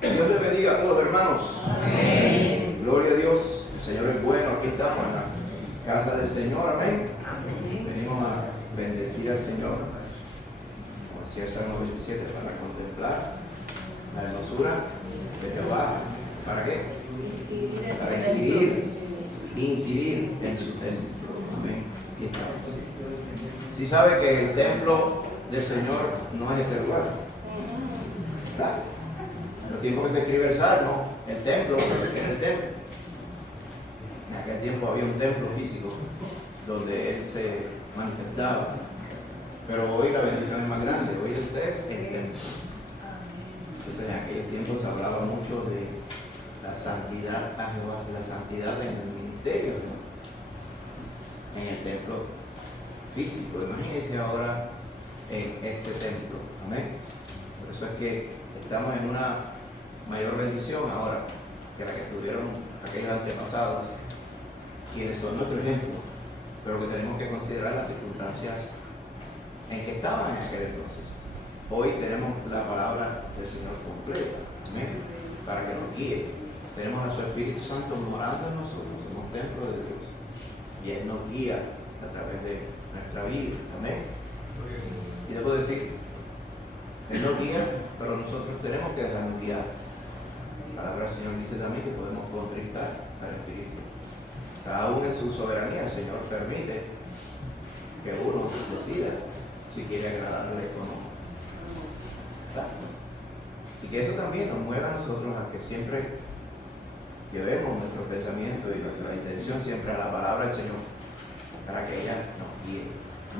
Dios les bendiga a todos, hermanos. Amén. Gloria a Dios. El Señor es bueno. Aquí estamos en la casa del Señor. Amén. Venimos a bendecir al Señor. Como decía el Salmo 27, para contemplar la hermosura de Jehová. ¿Para qué? Para inquirir en su templo. Amén. Aquí estamos. Si sabe que el templo del Señor no es este lugar. ¿Verdad? En los tiempos que se escribe el Salmo, el templo, ¿qué es el templo? En aquel tiempo había un templo físico donde Él se manifestaba. Pero hoy la bendición es más grande. Hoy usted es el templo. Entonces en aquellos tiempos se hablaba mucho de la santidad a Jehová, de la santidad en el ministerio, ¿no? En el templo físico. Imagínense ahora en este templo. Amén. Por eso es que estamos en una mayor bendición ahora que la que tuvieron aquellos antepasados, quienes son nuestro ejemplo, pero que tenemos que considerar las circunstancias en que estaban en aquel entonces. Hoy tenemos la palabra del Señor completa, amén, para que nos guíe. Tenemos a su Espíritu Santo morando en nosotros, somos templo de Dios, y Él nos guía a través de nuestra vida, amén. Y debo decir, Él nos guía, pero nosotros tenemos que dejarnos guiar. La palabra del Señor dice también que podemos contristar al Espíritu. O sea, aún en su soberanía el Señor permite que uno decida si quiere agradarle o no. Así que eso también nos mueve a nosotros a que siempre llevemos nuestro pensamiento y nuestra intención siempre a la palabra del Señor, para que ella nos guíe.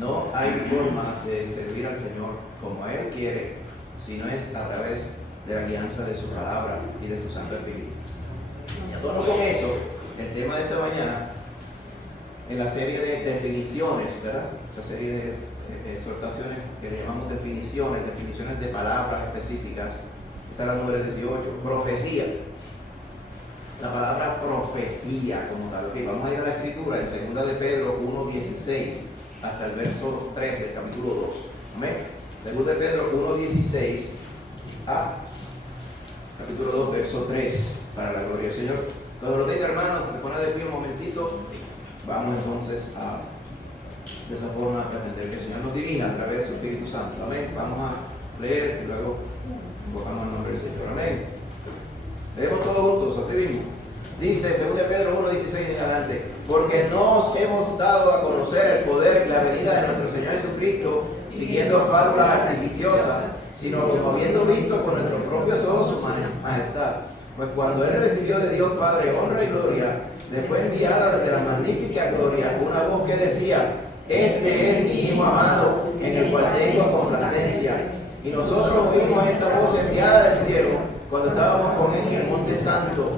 No hay forma de servir al Señor como Él quiere, si no es a través de la alianza de su palabra y de su Santo Espíritu. Y a tono con eso, el tema de esta mañana, en la serie de definiciones, ¿verdad? Esta serie de exhortaciones que le llamamos definiciones de palabras específicas. Esta es la número 18, profecía. La palabra profecía como tal. Okay, vamos a ir a la escritura en 2 de Pedro 1:16 hasta el verso 3 del capítulo 2. Amén. 2 de Pedro 1:16 a capítulo 2, verso 3, para la gloria del Señor. Cuando lo tenga, hermanos, se pone de pie un momentito. Vamos entonces a, de esa forma, a pretender que el Señor nos dirija a través de su Espíritu Santo. Amén. Vamos a leer y luego invocamos el nombre del Señor. Amén. Leemos todos juntos, así mismo. Dice 2 de Pedro 1:16 en adelante: porque no os hemos dado a conocer el poder y la venida de nuestro Señor Jesucristo siguiendo fábulas artificiosas, sino como habiendo visto con nuestros propios ojos su majestad. Pues cuando Él recibió de Dios Padre honra y gloria, le fue enviada desde la magnífica gloria una voz que decía: este es mi Hijo amado, en el cual tengo complacencia. Y nosotros oímos esta voz enviada del cielo cuando estábamos con Él en el Monte Santo.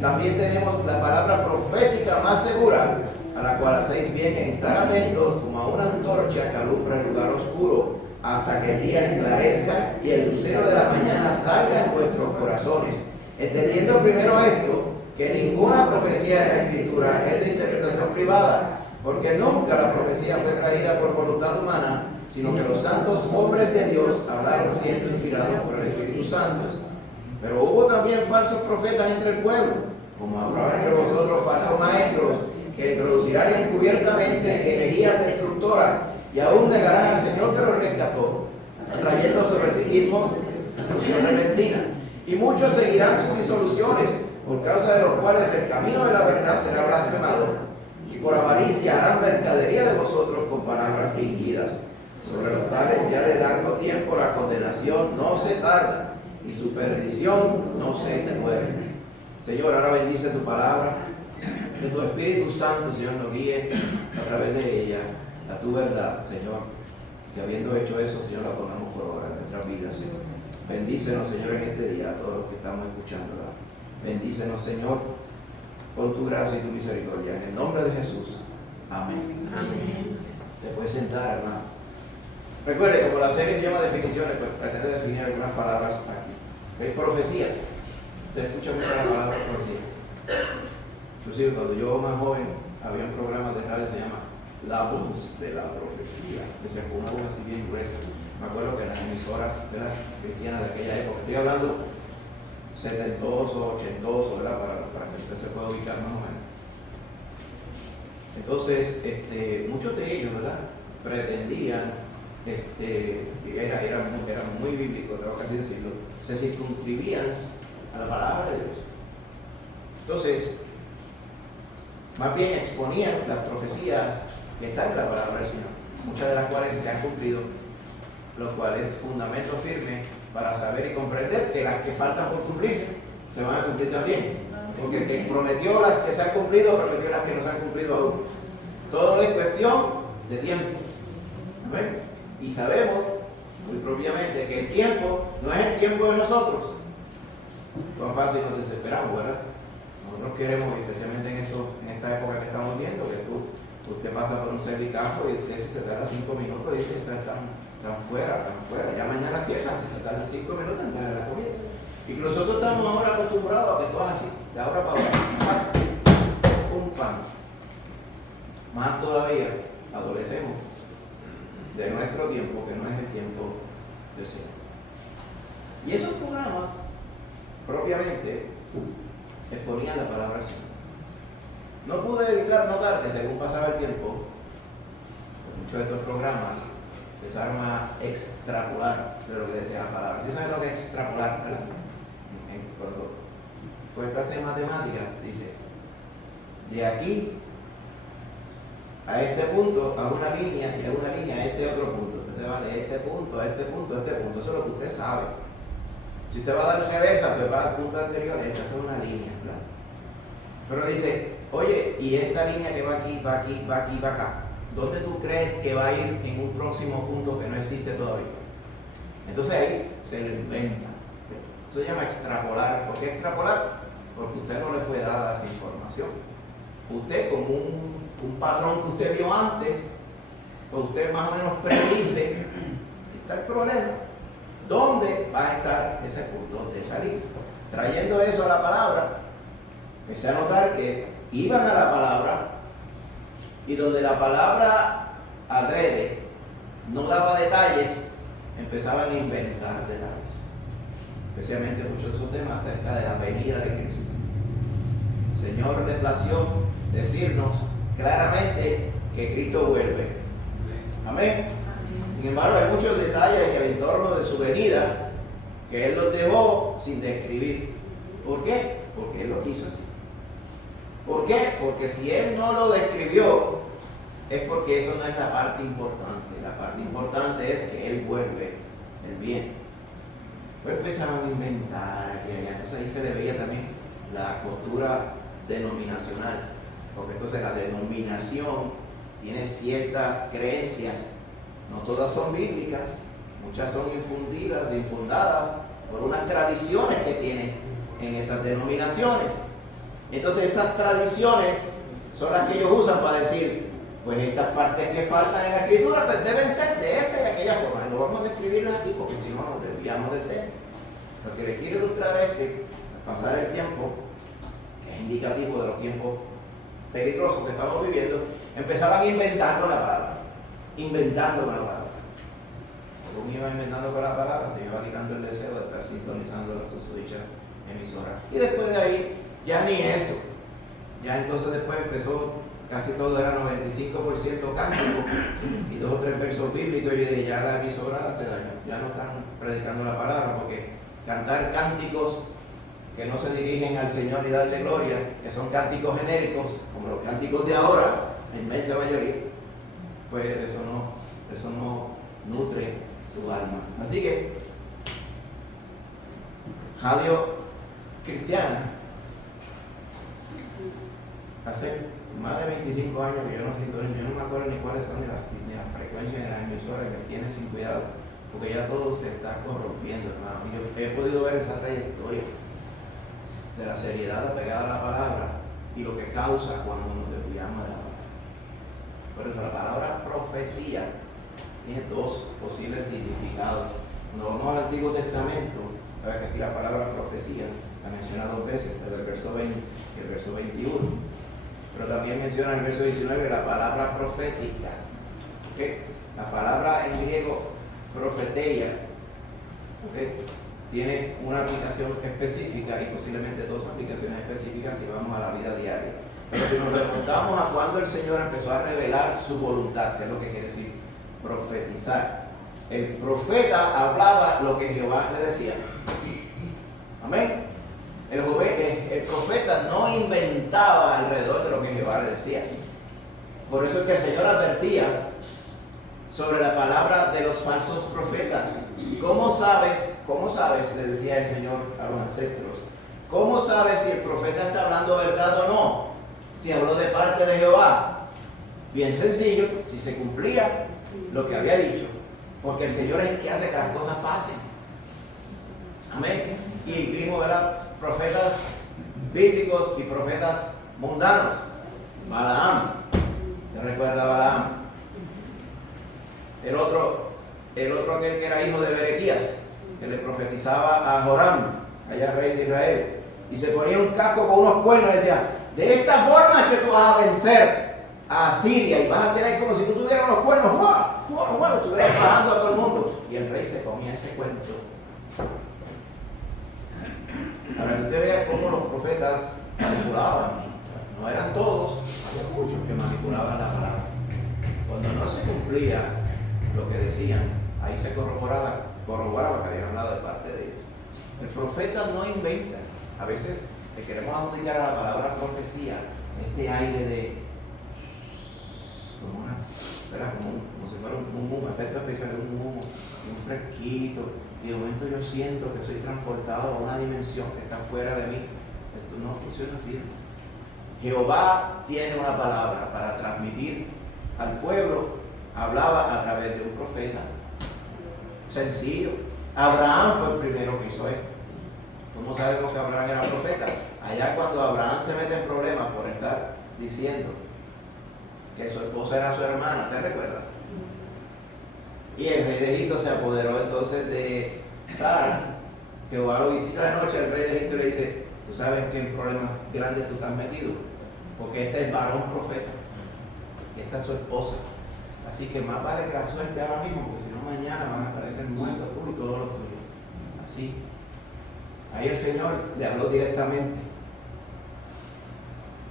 También tenemos la palabra profética más segura, a la cual hacéis bien en estar atentos como a una antorcha que alumbra el lugar oscuro, hasta que el día esclarezca y el lucero de la mañana salga en vuestros corazones. Entendiendo primero esto, que ninguna profecía de la Escritura es de interpretación privada, porque nunca la profecía fue traída por voluntad humana, sino que los santos hombres de Dios hablaron siendo inspirados por el Espíritu Santo. Pero hubo también falsos profetas entre el pueblo, como habrá entre vosotros falsos maestros, que introducirán encubiertamente herejías destructoras, y aún negarán al Señor que los rescató, trayendo sobre sí mismo destrucción repentina. Y muchos seguirán sus disoluciones, por causa de los cuales el camino de la verdad será blasfemado, y por avaricia harán mercadería de vosotros con palabras fingidas. Sobre los tales ya de largo tiempo la condenación no se tarda, y su perdición no se duerme. Señor, ahora bendice tu palabra, que tu Espíritu Santo, Señor, nos guíe a través de ella a tu verdad, Señor, que habiendo hecho eso, Señor, la pongamos por obra en nuestras vidas, Señor. Bendícenos, Señor, en este día a todos los que estamos escuchándola. Bendícenos, Señor, por tu gracia y tu misericordia. En el nombre de Jesús. Amén. Amén. Se puede sentar, hermano. Recuerde, como la serie se llama definiciones, pues pretende definir algunas palabras aquí. ¿Okay? Profecía. Usted escucha mucho la palabra profecía. Inclusive cuando yo más joven había un programa de radio que se llama La Voz de la Profecía. Decía con una voz así bien gruesa. Me acuerdo que en las emisoras, ¿verdad?, cristianas de aquella época, estoy hablando setentoso, ochentoso, ¿verdad? Para que usted se pueda ubicar más o menos. Entonces, muchos de ellos, ¿verdad?, pretendían, eran muy bíblicos, tengo que así decirlo, se circunscribían a la palabra de Dios. Entonces, más bien exponían las profecías que están en la palabra del Señor, muchas de las cuales se han cumplido, lo cual es fundamento firme para saber y comprender que las que faltan por cumplirse se van a cumplir también. Porque el que prometió las que se han cumplido, prometió las que no se han cumplido aún. Todo es cuestión de tiempo. ¿Amén? Y sabemos muy propiamente que el tiempo no es el tiempo de nosotros. Cuán fácil nos desesperamos, ¿verdad? Nosotros queremos, especialmente en esta época que estamos viendo, que usted pasa por un servicajo y usted, si se tarda 5 minutos, dice que están fuera. Ya mañana cierran, si se tarda 5 minutos en darle la comida. Y que nosotros estamos ahora acostumbrados a que todo es así, de ahora para ahora. Un pan. Más todavía, adolecemos de nuestro tiempo, que no es el tiempo del Señor. Y esos programas, propiamente, exponían la palabra del Señor. No pude evitar notar que según pasaba el tiempo, muchos de estos programas empezaron a extrapolar de lo que decía la palabra. ¿Sí saben lo que es extrapolar, verdad? Cuando fue clase de matemáticas, dice, de aquí a este punto, a una línea, y a una línea a este otro punto. Entonces va de este punto a este punto a este punto. Eso es lo que usted sabe. Si usted va a dar reversa, pues va al punto anterior, esta es una línea, ¿verdad? Pero dice, oye, y esta línea que va aquí, va aquí, va aquí, va acá, ¿dónde tú crees que va a ir en un próximo punto que no existe todavía? Entonces ahí se le inventa. Eso se llama extrapolar. ¿Por qué extrapolar? Porque usted no le fue dada esa información. Usted, como un patrón que usted vio antes, pues usted más o menos predice, está el problema. ¿Dónde va a estar ese punto de salir? Trayendo eso a la palabra, empecé a notar que iban a la palabra y donde la palabra adrede no daba detalles, empezaban a inventar detalles. Especialmente muchos de esos temas acerca de la venida de Cristo. El Señor le plació decirnos claramente que Cristo vuelve. Amén. Sin embargo, hay muchos detalles en el entorno de su venida que Él los dejó sin describir. ¿Por qué? Porque Él lo quiso así. ¿Por qué? Porque si Él no lo describió, es porque eso no es la parte importante. La parte importante es que Él vuelve el bien. Pues empezaron a inventar aquí y allá. Entonces ahí se le veía también la costura denominacional. Porque entonces la denominación tiene ciertas creencias. No todas son bíblicas. Muchas son infundadas por unas tradiciones que tienen en esas denominaciones. Entonces esas tradiciones son las que ellos usan para decir, pues estas partes que faltan en la escritura pues deben ser de esta y aquella forma. No vamos a describirlas aquí porque si no nos desviamos del tema. Lo que les quiero ilustrar es que al pasar el tiempo, que es indicativo de los tiempos peligrosos que estamos viviendo, empezaban inventando la palabra. Inventando con la palabra. Según iba inventando con la palabra, se iba quitando el deseo de estar sintonizando la susodicha emisora. Y después de ahí, ya ni eso. Ya entonces después empezó, casi todo era 95% cántico y 2 o 3 versos bíblicos. Y yo dije, ya la emisora se dañó. Ya no están predicando la palabra, porque cantar cánticos que no se dirigen al Señor y darle gloria, que son cánticos genéricos, como los cánticos de ahora, la inmensa mayoría, pues eso no nutre tu alma. Así que, radio cristiana, hace más de 25 años que yo no me acuerdo ni cuáles son ni las frecuencias de las emisoras que tienen sin cuidado, porque ya todo se está corrompiendo, hermano. Yo he podido ver esa trayectoria de la seriedad apegada a la palabra y lo que causa cuando nos desviamos de la palabra. Por eso la palabra profecía tiene 2 posibles significados. Cuando vamos al Antiguo Testamento, sabes que aquí la palabra profecía la menciona 2 veces, el verso 20 y el verso 21. Pero también menciona en el verso 19 la palabra profética. ¿Okay? La palabra en griego profeteia, ¿okay? tiene una aplicación específica y posiblemente dos aplicaciones específicas si vamos a la vida diaria. Pero si nos remontamos a cuando el Señor empezó a revelar su voluntad, que es lo que quiere decir profetizar. El profeta hablaba lo que Jehová le decía. Amén. El profeta no inventaba alrededor de lo que Jehová le decía. Por eso es que el Señor advertía sobre la palabra de los falsos profetas. ¿Cómo sabes, le decía el Señor a los ancestros, cómo sabes si el profeta está hablando verdad o no? Si habló de parte de Jehová. Bien sencillo, si se cumplía lo que había dicho. Porque el Señor es el que hace que las cosas pasen. Amén. Y vimos, ¿verdad?, profetas bíblicos y profetas mundanos. Balaam, ¿te recuerda a Balaam? El otro aquel que era hijo de Berequías, que le profetizaba a Joram, allá rey de Israel, y se ponía un casco con unos cuernos y decía: de esta forma es que tú vas a vencer a Asiria y vas a tener como si tú tuvieras unos cuernos, ¡guau! Estuvieras bajando a todo el mundo. Y el rey se comía ese cuento. Para que usted vea cómo los profetas manipulaban. No eran todos, había muchos que manipulaban la palabra. Cuando no se cumplía lo que decían, ahí se corroboraba que habían hablado de parte de ellos. El profeta no inventa. A veces le queremos adjudicar a la palabra profecía este aire de como si fuera un humo, efecto especial, un humo, un fresquito, y de momento yo siento que soy transportado a una dimensión que está fuera de mí. Esto no funciona así. Jehová tiene una palabra para transmitir al pueblo. Hablaba a través de un profeta. Sencillo. Abraham fue el primero que hizo esto. ¿Cómo sabemos que Abraham era profeta? Allá cuando Abraham se mete en problemas por estar diciendo que su esposa era su hermana, ¿te recuerdas? Y el rey de Egipto se apoderó entonces de Sara. Jehová lo visita de noche, el rey de Egipto le dice: ¿tú sabes qué problema grande tú estás metido? Porque este es varón profeta. Esta es su esposa. Así que más vale que la suerte ahora mismo, porque si no mañana van a aparecer muertos tú y todos los tuyos. Así. Ahí el Señor le habló directamente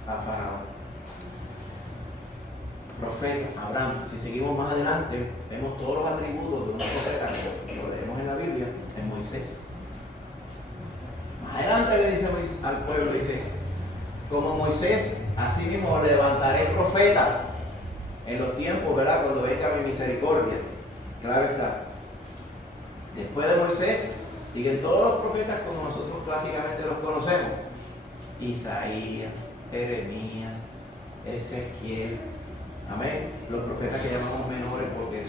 a Faraón. Profeta, Abraham. Si seguimos más adelante, vemos todos los atributos de un profeta, lo leemos en la Biblia, en Moisés. Más adelante le dice al pueblo, dice: como Moisés, así mismo levantaré profeta en los tiempos, ¿verdad?, cuando venga mi misericordia. Claro está. Después de Moisés, siguen todos los profetas como nosotros clásicamente los conocemos: Isaías, Jeremías, Ezequiel. Amén. Los profetas que llamamos menores porque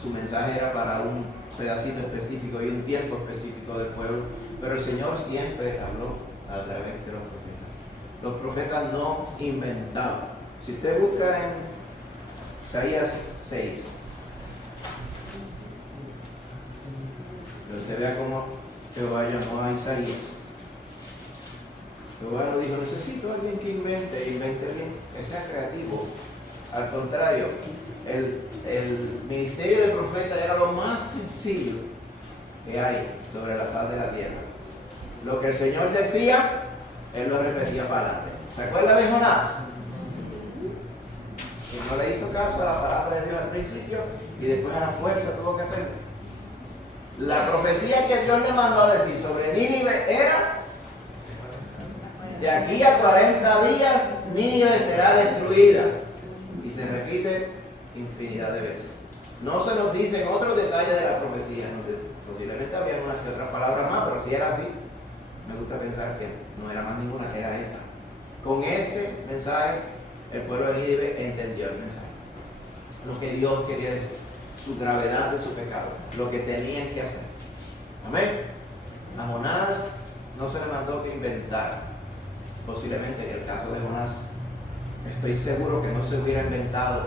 su mensaje era para un pedacito específico y un tiempo específico del pueblo. Pero el Señor siempre habló a través de los profetas. Los profetas no inventaban. Si usted busca en Isaías 6, pero usted vea cómo Jehová llamó a Isaías. Jehová lo dijo: necesito a alguien que invente bien, que sea creativo. Al contrario, el ministerio del profeta era lo más sencillo que hay sobre la faz de la tierra. Lo que el Señor decía, él lo repetía para adelante. ¿Se acuerda de Jonás? Que no le hizo caso a la palabra de Dios al principio y después a la fuerza tuvo que hacerlo. La profecía que Dios le mandó a decir sobre Nínive era: de aquí a 40 días Nínive será destruida. Y se repite infinidad de veces. No se nos dicen otros detalles de la profecía. Posiblemente había unas que otras palabras más, pero si era así, me gusta pensar que no era más ninguna, era esa. Con ese mensaje, el pueblo de Nínive entendió el mensaje. Lo que Dios quería decir, su gravedad de su pecado, lo que tenían que hacer. Amén. A Jonás no se le mandó que inventar. Posiblemente en el caso de Jonás, estoy seguro que no se hubiera inventado: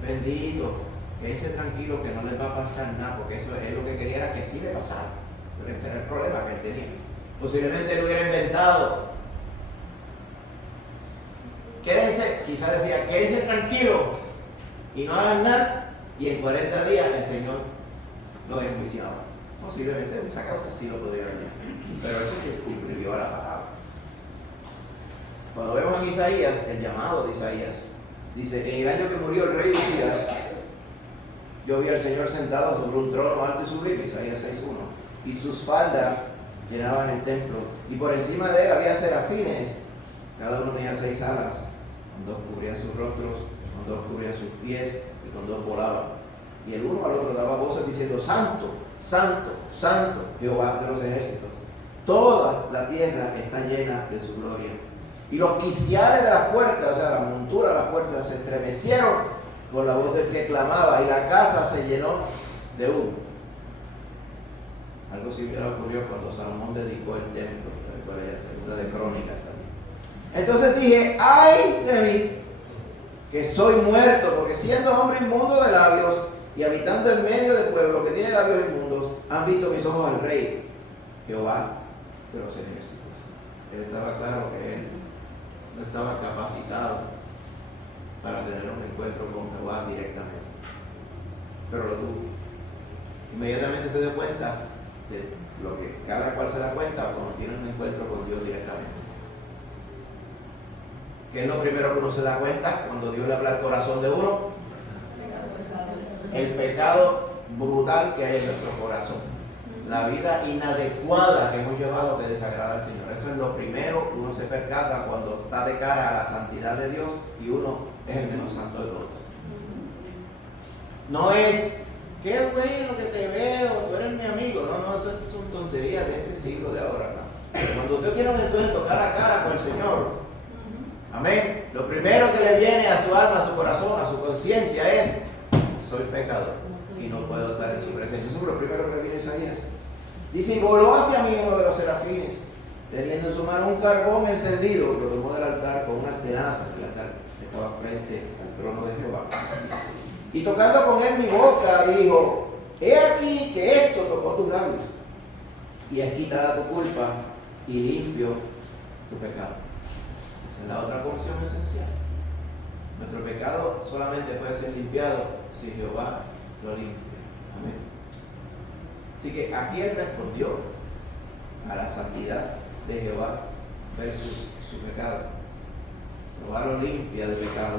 bendito, quédense tranquilo que no les va a pasar nada, porque eso es lo que quería, era que sí le pasara. Pero ese era el problema que él tenía. Posiblemente él hubiera inventado: quédense, quizás decía, quédense tranquilos y no hagan nada, y en 40 días el Señor los enjuiciaba. Posiblemente de esa causa sí lo podría venir, pero él se circunscribió a la palabra. Cuando vemos en Isaías, el llamado de Isaías, dice: en el año que murió el rey Usías, yo vi al Señor sentado sobre un trono alto y sublime, Isaías 6:1, y sus faldas llenaban el templo, y por encima de él había serafines, cada uno tenía 6 alas, con 2 cubrían sus rostros, con 2 cubrían sus pies, y con 2 volaban. Y el uno al otro daba voces diciendo: Santo, Santo, Santo, Jehová de los ejércitos. Toda la tierra está llena de su gloria. Y los quiciales de las puertas, o sea, la montura de las puertas, se estremecieron con la voz del que clamaba, y la casa se llenó de humo. Algo similar ocurrió cuando Salomón dedicó el templo, la segunda de Crónicas también. Entonces dije: ay de mí, que soy muerto, porque siendo hombre inmundo de labios y habitando en medio de pueblo que tiene labios inmundos, han visto mis ojos al Rey, Jehová de los ejércitos. Él estaba claro que él no estaba capacitado para tener un encuentro con Jehová directamente, pero lo tuvo. Inmediatamente se dio cuenta de lo que cada cual se da cuenta cuando tiene un encuentro con Dios directamente. ¿Qué es lo primero que uno se da cuenta cuando Dios le habla al corazón de uno? El pecado brutal que hay en nuestro corazón, la vida inadecuada que hemos llevado que desagrada al Señor. Eso es lo primero que uno se percata cuando está de cara a la santidad de Dios y uno es el menos santo de todos. No es: qué bueno que te veo, tú eres mi amigo. No, eso son tonterías de este siglo de ahora, ¿no? Cuando usted tiene un encuentro cara a cara con el Señor, amén, lo primero que le viene a su alma, a su corazón, a su conciencia es: soy pecador y no puedo estar en su presencia. Eso es lo primero que le viene a Isaías. Dice: y voló hacia mí uno de los serafines, teniendo en su mano un carbón encendido, lo tomó del altar con una tenaza. El altar estaba frente al trono de Jehová. Y tocando con él mi boca, dijo: he aquí que esto tocó tus labios, y es quitada tu culpa y limpio tu pecado. Esa es la otra porción esencial. Nuestro pecado solamente puede ser limpiado si Jehová lo limpia. Amén. Así que aquí él respondió a la santidad de Jehová versus su pecado. Jehová lo limpia de pecado.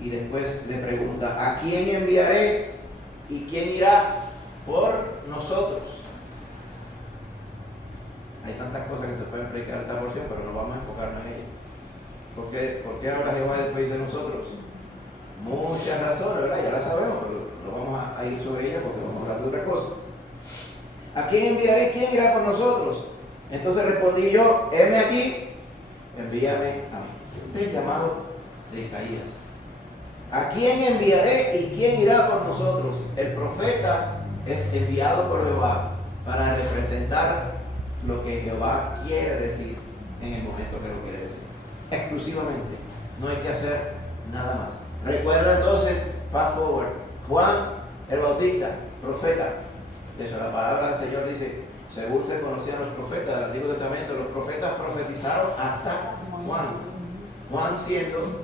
Y después le pregunta: ¿a quién enviaré y quién irá por nosotros? Hay tantas cosas que se pueden predicar en esta porción, pero no vamos a enfocarnos en ello. ¿Por qué habla Jehová después de nosotros? Muchas razones, ¿verdad? Ya las sabemos, pero no vamos a ir sobre ellas porque vamos a hablar de otra cosa. ¿A quién enviaré y quién irá por nosotros? Entonces respondí yo: heme aquí, envíame a mí. Ese es el llamado de Isaías. ¿A quién enviaré y quién irá por nosotros? El profeta es enviado por Jehová para representar lo que Jehová quiere decir en el momento que lo quiere decir. Exclusivamente. No hay que hacer nada más. Recuerda entonces, fast forward, Juan el Bautista, profeta. De hecho, la palabra del Señor dice: según se conocían los profetas del Antiguo Testamento, los profetas profetizaron hasta Juan. Juan siendo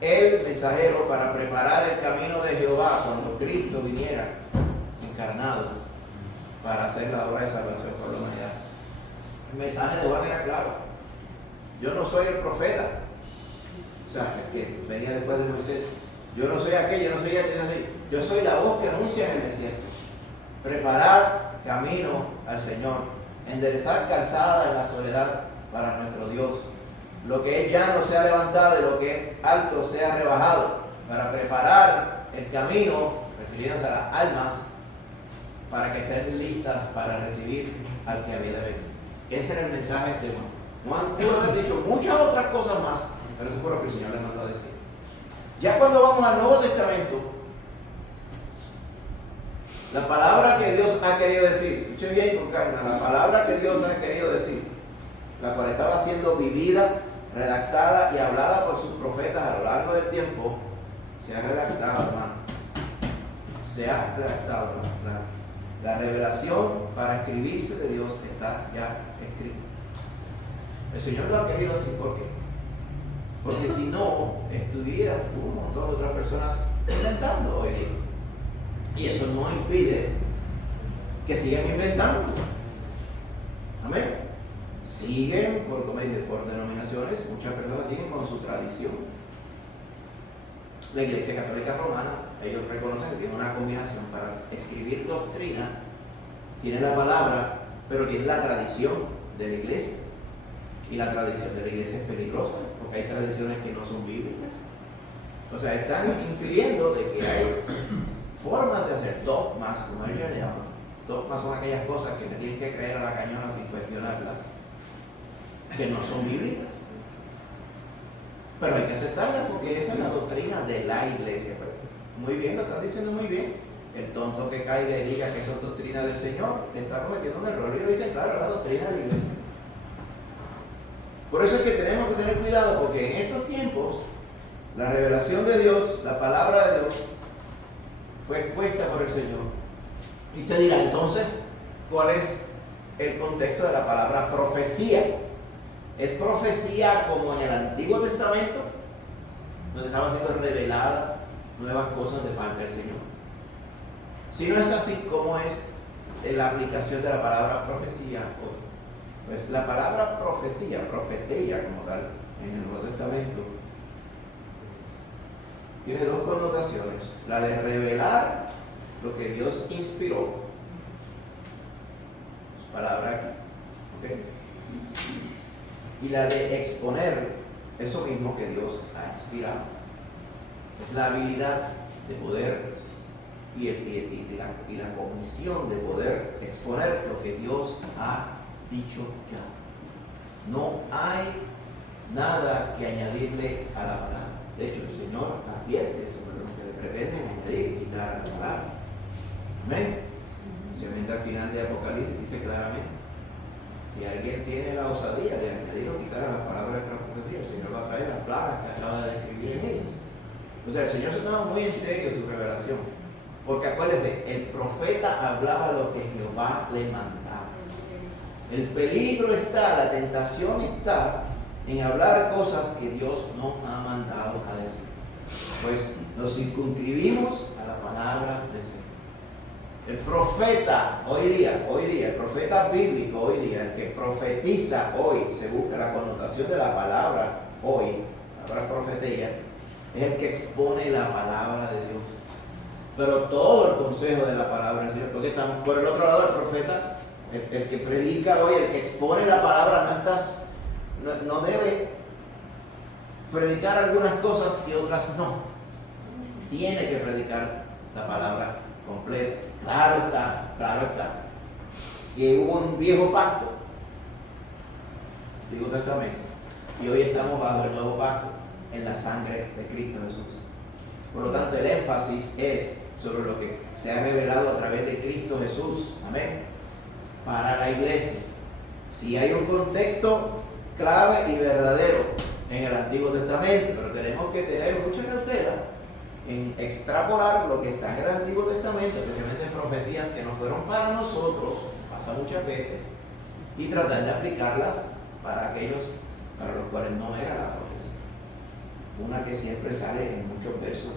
el mensajero para preparar el camino de Jehová cuando Cristo viniera encarnado para hacer la obra de salvación por la humanidad. El mensaje de Juan era claro: yo no soy el profeta, o sea, el que venía después de Moisés. Yo no soy aquel, yo no soy este, yo soy la voz que anuncia en el desierto. Preparar camino al Señor, enderezar calzada en la soledad para nuestro Dios. Lo que es llano sea levantado y lo que es alto sea rebajado, para preparar el camino, refiriéndose a las almas, para que estén listas para recibir al que había de venir. Ese era el mensaje de Juan. Juan pudo haber dicho muchas otras cosas más, pero eso fue lo que el Señor le mandó a decir. Ya cuando vamos al Nuevo Testamento, la palabra que Dios ha querido decir, escuche bien con calma, la palabra que Dios ha querido decir, la cual estaba siendo vivida, redactada y hablada por sus profetas a lo largo del tiempo, se ha redactado, hermano. Se ha redactado, hermano. La revelación para escribirse de Dios está ya escrita. El Señor lo ha querido decir, ¿por qué? Porque si no, estuvieran un montón de otras personas inventando hoy día. Y eso no impide que sigan inventando. Amén. Siguen por denominaciones, muchas personas siguen con su tradición. La Iglesia Católica Romana, ellos reconocen que tiene una combinación para escribir doctrina, tiene la palabra, pero tiene la tradición de la Iglesia. Y la tradición de la Iglesia es peligrosa, porque hay tradiciones que no son bíblicas. O sea, están infiriendo de que hay formas de hacer dogmas, como ellos le llaman. Dogmas son aquellas cosas que se tienen que creer a la cañona sin cuestionarlas, que no son bíblicas. Pero hay que aceptarlas porque esa es la doctrina de la Iglesia. Pero muy bien, lo están diciendo muy bien. El tonto que caiga y diga que eso es doctrina del Señor está cometiendo un error, y lo dicen claro, es la doctrina de la Iglesia. Por eso es que tenemos que tener cuidado, porque en estos tiempos la revelación de Dios, la palabra de Dios, fue expuesta por el Señor. Y usted dirá, entonces, ¿cuál es el contexto de la palabra profecía? ¿Es profecía como en el Antiguo Testamento, donde estaban siendo reveladas nuevas cosas de parte del Señor? Si no es así, ¿cómo es la aplicación de la palabra profecía hoy? Pues la palabra profecía, profetía como tal, en el Nuevo Testamento, tiene dos connotaciones. La de revelar lo que Dios inspiró, palabra aquí, ¿okay? Y la de exponer eso mismo que Dios ha inspirado. Es la habilidad de poder y la comisión de poder exponer lo que Dios ha dicho ya. No hay nada que añadirle a la palabra. De hecho, el Señor advierte sobre lo que le pretenden añadir y quitar a la palabra. Amén. Especialmente al final de Apocalipsis dice claramente: si alguien tiene la osadía de añadir o quitar a las palabras de la profecía, el Señor va a traer las plagas que acaba de describir en ellas. O sea, el Señor se toma muy en serio su revelación. Porque acuérdense, el profeta hablaba lo que Jehová le mandaba. El peligro está, la tentación está en hablar cosas que Dios no ha mandado a decir. Pues nos circunscribimos a la palabra del Señor. El profeta hoy día, el profeta bíblico hoy día, el que profetiza hoy, se busca la connotación de la palabra hoy, la palabra profetía, es el que expone la palabra de Dios. Pero todo el consejo de la palabra del Señor, porque están por el otro lado el profeta, el que predica hoy, el que expone la palabra, no debe predicar algunas cosas y otras no. Tiene que predicar la palabra completa. Claro está, que hubo un viejo pacto, Antiguo Testamento, y hoy estamos bajo el nuevo pacto en la sangre de Cristo Jesús. Por lo tanto, el énfasis es sobre lo que se ha revelado a través de Cristo Jesús. Amén. Para la iglesia. Si hay un contexto clave y verdadero en el Antiguo Testamento, pero tenemos que tener mucha cautela en extrapolar lo que está en el Antiguo Testamento, especialmente en profecías que no fueron para nosotros, pasa muchas veces, y tratar de aplicarlas para aquellos para los cuales no era la profecía. Una que siempre sale en muchos versos,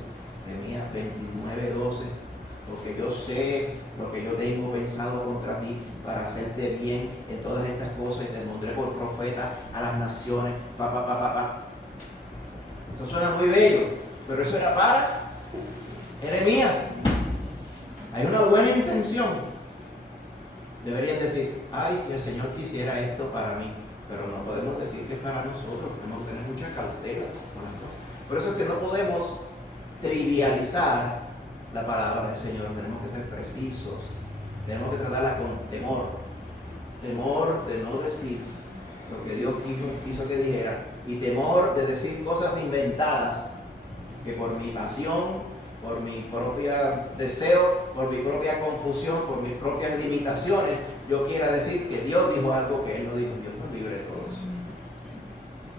Jeremías 29:12, porque yo sé lo que yo tengo pensado contra ti para hacerte bien en todas estas cosas y te pondré por profeta a las naciones, Eso suena muy bello, pero eso era para Jeremías. Hay una buena intención. Deberían decir, ay, si el Señor quisiera esto para mí, pero no podemos decir que es para nosotros, tenemos que tener mucha cautela con esto. Por eso es que no podemos trivializar la palabra del Señor, tenemos que ser precisos, tenemos que tratarla con temor de no decir lo que Dios quiso que dijera, y temor de decir cosas inventadas que por mi pasión, por mi propio deseo, por mi propia confusión, por mis propias limitaciones, yo quiera decir que Dios dijo algo que Él no dijo. Dios nos libre de todo eso.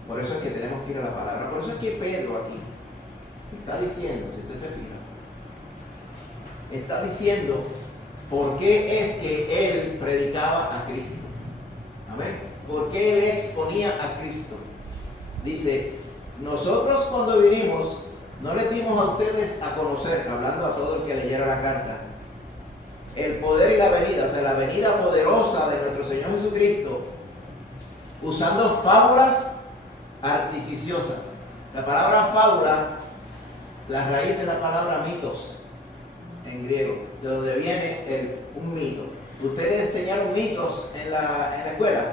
Por eso es que tenemos que ir a la palabra. Por eso es que Pedro aquí está diciendo, si usted se fija, está diciendo por qué es que él predicaba a Cristo. Amén. ¿Por qué él exponía a Cristo? Dice, nosotros cuando vinimos, no les dimos a ustedes a conocer, hablando a todo el que leyera la carta, el poder y la venida, o sea, la venida poderosa de nuestro Señor Jesucristo, usando fábulas artificiosas. La palabra fábula, la raíz es la palabra mitos en griego, de donde viene un mito. ¿Ustedes enseñaron mitos en la escuela?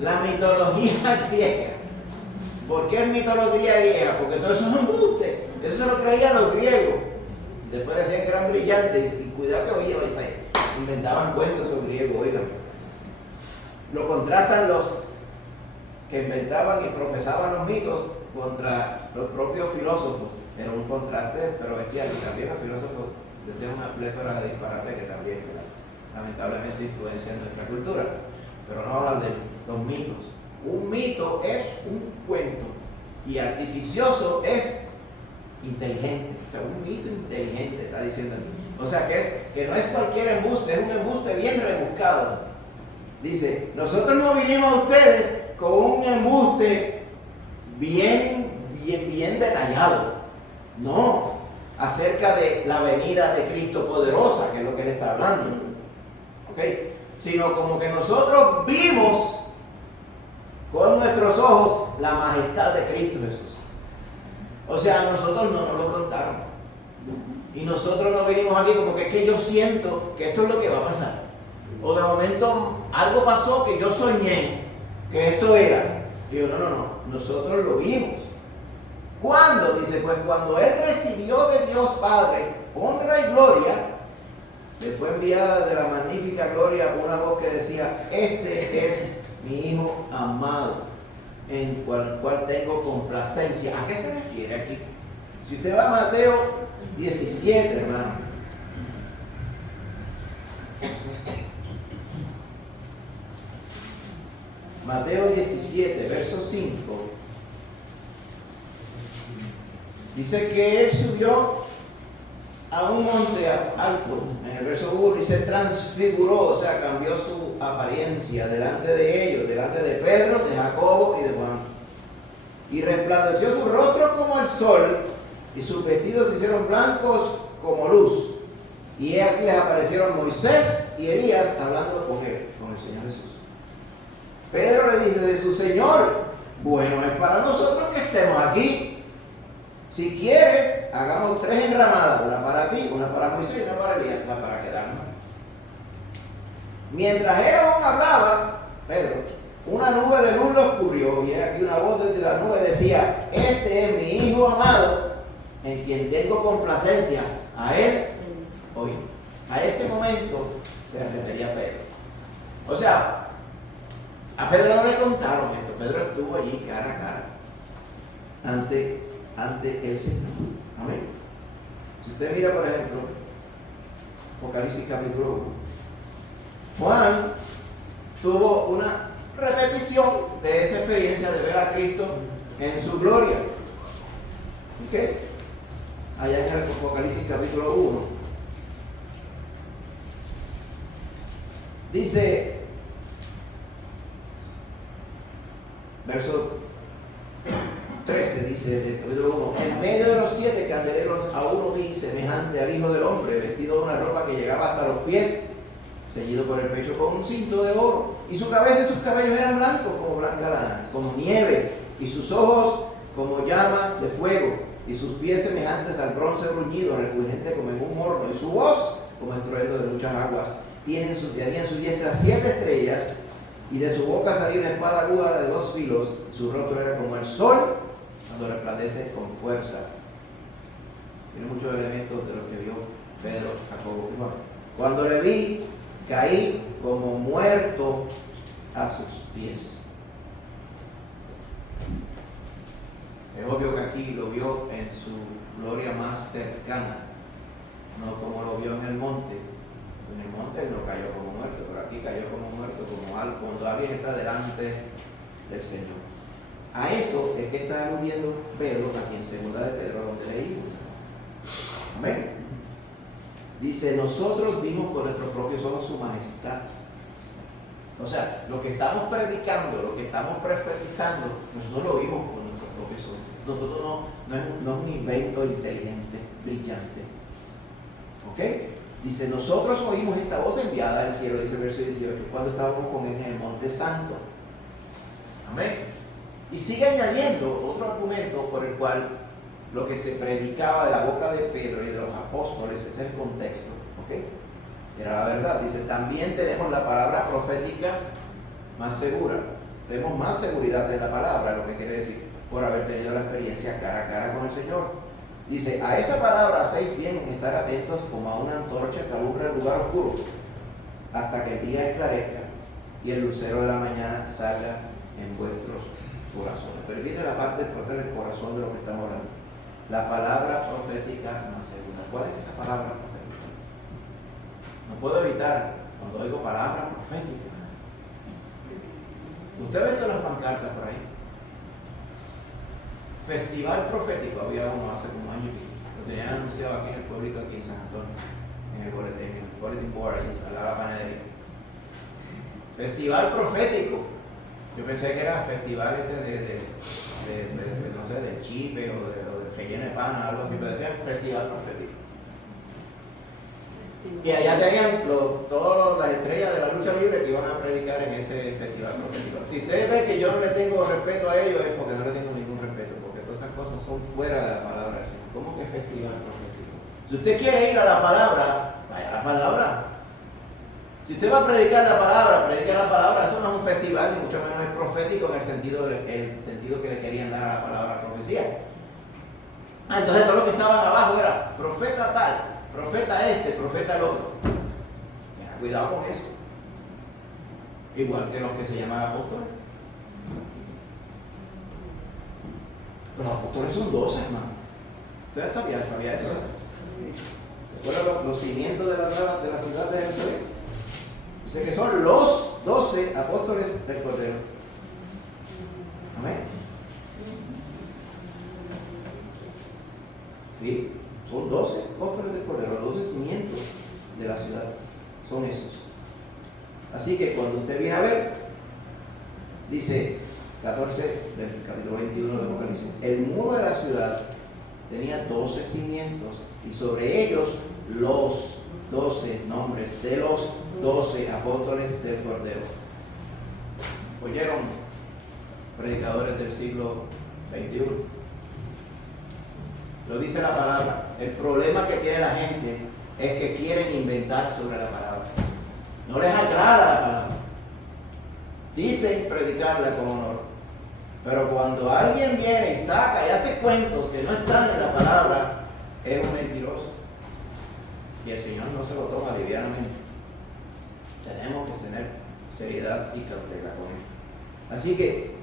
La mitología griega. ¿Por qué es mitología griega? Porque todo eso es embuste. Eso se lo creían los griegos. Después decían que eran brillantes. Y cuidado que oye, inventaban cuentos esos griegos, oigan. Lo contrastan los que inventaban y profesaban los mitos contra los propios filósofos. Era un contraste, pero bestial. Y también los filósofos decían una plétora de disparates que también lamentablemente influencian nuestra cultura. Pero no hablan de los mitos. Un mito es un cuento y artificioso es inteligente. O sea, un mito inteligente, está diciendo aquí. O sea, que no es cualquier embuste, es un embuste bien rebuscado. Dice, nosotros no vinimos a ustedes con un embuste bien detallado. No, acerca de la venida de Cristo poderosa, que es lo que él está hablando. ¿Ok? Sino como que nosotros vimos con nuestros ojos la majestad de Cristo Jesús. O sea, a nosotros no nos lo contaron. Y nosotros no venimos aquí como que es que yo siento que esto es lo que va a pasar. O de momento algo pasó que yo soñé que esto era. Y yo, no, nosotros lo vimos. ¿Cuándo? Dice, pues cuando él recibió de Dios Padre honra y gloria, le fue enviada de la magnífica gloria una voz que decía, este es mi Hijo amado, en cual tengo complacencia. ¿A qué se refiere aquí? Si usted va a Mateo 17, hermano. Mateo 17, verso 5. Dice que él subió a un monte alto, en el verso 1, y se transfiguró, o sea, cambió su apariencia delante de ellos, delante de Pedro, de Jacobo y de Juan. Y resplandeció su rostro como el sol, y sus vestidos se hicieron blancos como luz. Y he aquí les aparecieron Moisés y Elías hablando con él, con el Señor Jesús. Pedro le dijo de su Señor, bueno es para nosotros que estemos aquí. Si quieres, hagamos 3 enramadas, una para ti, una para Moisés y una para Elías, para quedarnos. Mientras él aún hablaba, Pedro, una nube de luz lo cubrió, y aquí una voz desde la nube decía, este es mi Hijo amado, en quien tengo complacencia. A él, oye, a ese momento se refería a Pedro. O sea, a Pedro no le contaron esto, Pedro estuvo allí cara a cara, ante el Señor. Amén. Si usted mira, por ejemplo, Apocalipsis capítulo 1, Juan tuvo una repetición de esa experiencia de ver a Cristo en su gloria. ¿Ok? Allá en el Apocalipsis capítulo 1. Dice, verso 13, dice el capítulo 1, en medio de los 7 candeleros a uno vi semejante al Hijo del Hombre, vestido de una ropa que llegaba hasta los pies, ceñido por el pecho con un cinto de oro, y su cabeza y sus cabellos eran blancos como blanca lana, como nieve, y sus ojos como llama de fuego, y sus pies semejantes al bronce bruñido, refulgente como en un horno, y su voz como estruendo de muchas aguas. Tenía en su diestra 7 estrellas, y de su boca salía una espada aguda de 2 filos, y su rostro era como el sol cuando resplandece con fuerza. Tiene muchos elementos de los que vio Pedro, Jacobo y Juan. Cuando le vi, caí como muerto a sus pies. Es obvio que aquí lo vio en su gloria más cercana, no como lo vio en el monte. En el monte él no cayó como muerto, pero aquí cayó como muerto, cuando alguien está delante del Señor. A eso es que está aludiendo Pedro, aquí en segunda de Pedro, donde leímos. Amén. Dice, nosotros vimos con nuestros propios ojos su majestad. O sea, lo que estamos predicando, lo que estamos profetizando, nosotros lo vimos con nuestros propios ojos. Nosotros no es un invento inteligente, brillante. ¿Ok? Dice, nosotros oímos esta voz enviada del cielo, dice el verso 18, cuando estábamos con él en el monte santo. Amén. Y sigue añadiendo otro argumento por el cual lo que se predicaba de la boca de Pedro y de los apóstoles es el contexto. ¿Ok? Era la verdad. Dice, también tenemos la palabra profética más segura. Tenemos más seguridad en la palabra, lo que quiere decir, por haber tenido la experiencia cara a cara con el Señor. Dice, a esa palabra hacéis bien en estar atentos como a una antorcha que alumbra el lugar oscuro, hasta que el día esclarezca y el lucero de la mañana salga en vuestros corazones. Pero viene la parte del corazón de lo que estamos hablando. La palabra profética más segura. ¿Cuál es esa palabra profética? No puedo evitar cuando oigo palabra profética. Usted ve todas las pancartas por ahí. Festival profético, había uno hace como un año y pico. Lo tenían anunciado aquí en el pueblito, aquí en San Antonio, en el Bulletin Board, ahí al lado de la panadería. Festival profético. Yo pensé que era festival ese no sé, de chipe o de relleno de pan, algo así, pero decían festival profético. Y allá tenían todas las estrellas de la lucha libre que iban a predicar en ese festival profético. Si ustedes ven que yo no le tengo respeto a ellos, es porque no le tengo ningún respeto, porque todas esas cosas son fuera de la palabra del Señor. ¿Cómo que festival profético? Si usted quiere ir a la palabra, vaya a la palabra. Si usted va a predicar la palabra, predique la palabra. Eso no es un festival, ni mucho menos es profético en el sentido que le querían dar a la palabra profecía. Entonces todo lo que estaban abajo era profeta tal, profeta este, profeta el otro. Mira, cuidado con eso. Igual que los que se llaman apóstoles. Los apóstoles son 12, hermano. ¿Ustedes sabía eso? ¿Se acuerdan los cimientos de la ciudad de Jerusalén? Dice que son los 12 apóstoles del Cordero. Amén. Sí, son 12 apóstoles del Cordero, los 12 cimientos de la ciudad. Son esos. Así que cuando usted viene a ver, dice 14 del capítulo 21 de Apocalipsis, el muro de la ciudad tenía 12 cimientos y sobre ellos los 12 nombres de los 12 apóstoles del Cordero. ¿Oyeron, predicadores del siglo XXI? Lo dice la palabra. El problema que tiene la gente es que quieren inventar sobre la palabra. No les agrada la palabra. Dicen predicarla con honor. Pero cuando alguien viene y saca y hace cuentos que no están en la palabra, es un mentiroso. Y el Señor no se lo toma livianamente. Tenemos que tener seriedad y cautela con él. Así que,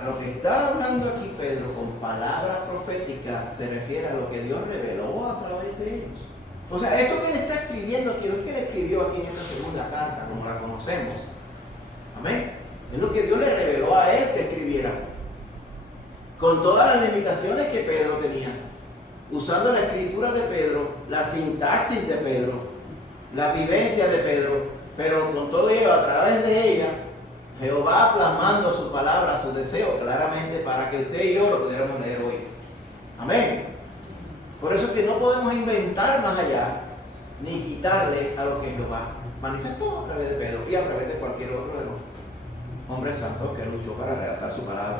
a lo que está hablando aquí Pedro con palabra profética, se refiere a lo que Dios reveló a través de ellos. O sea, esto que él está escribiendo aquí, no es que él escribió aquí en esta segunda carta, como la conocemos. Amén. Es lo que Dios le reveló a él que escribiera. Con todas las limitaciones que Pedro tenía. Usando la escritura de Pedro, la sintaxis de Pedro, la vivencia de Pedro, pero con todo ello, a través de ella, Jehová plasmando su palabra, su deseo, claramente para que usted y yo lo pudiéramos leer hoy. Amén. Por eso es que no podemos inventar más allá, ni quitarle a lo que Jehová manifestó a través de Pedro y a través de cualquier otro de los hombres santos que luchó para redactar su palabra.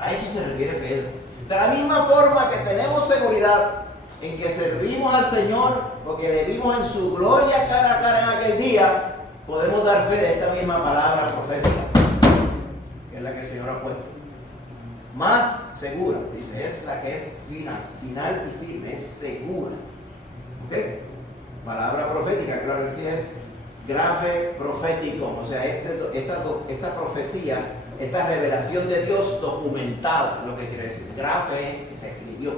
A eso se refiere Pedro. De la misma forma que tenemos seguridad en que servimos al Señor porque le vimos en su gloria cara a cara en aquel día, podemos dar fe de esta misma palabra profética, que es la que el Señor ha puesto. Más segura, dice, es la que es final y firme, es segura. ¿Ok? Palabra profética, claro que sí, es grafe profético, o sea, esta profecía, esta revelación de Dios documentada, lo que quiere decir. Grafe que se escribió,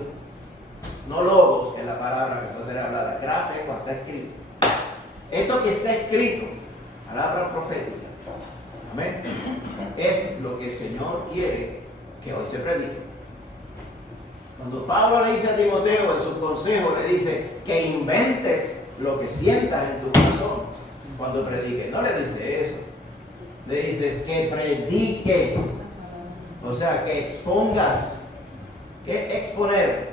no logos en la palabra que puede ser hablada, grafe cuando está escrito. Esto que está escrito, palabra profética, amén, es lo que el Señor quiere que hoy se predique. Cuando Pablo le dice a Timoteo en sus consejos, le dice que inventes lo que sientas en tu corazón cuando prediques. No le dice eso. Le dices que prediques. O sea, que expongas. ¿Qué exponer?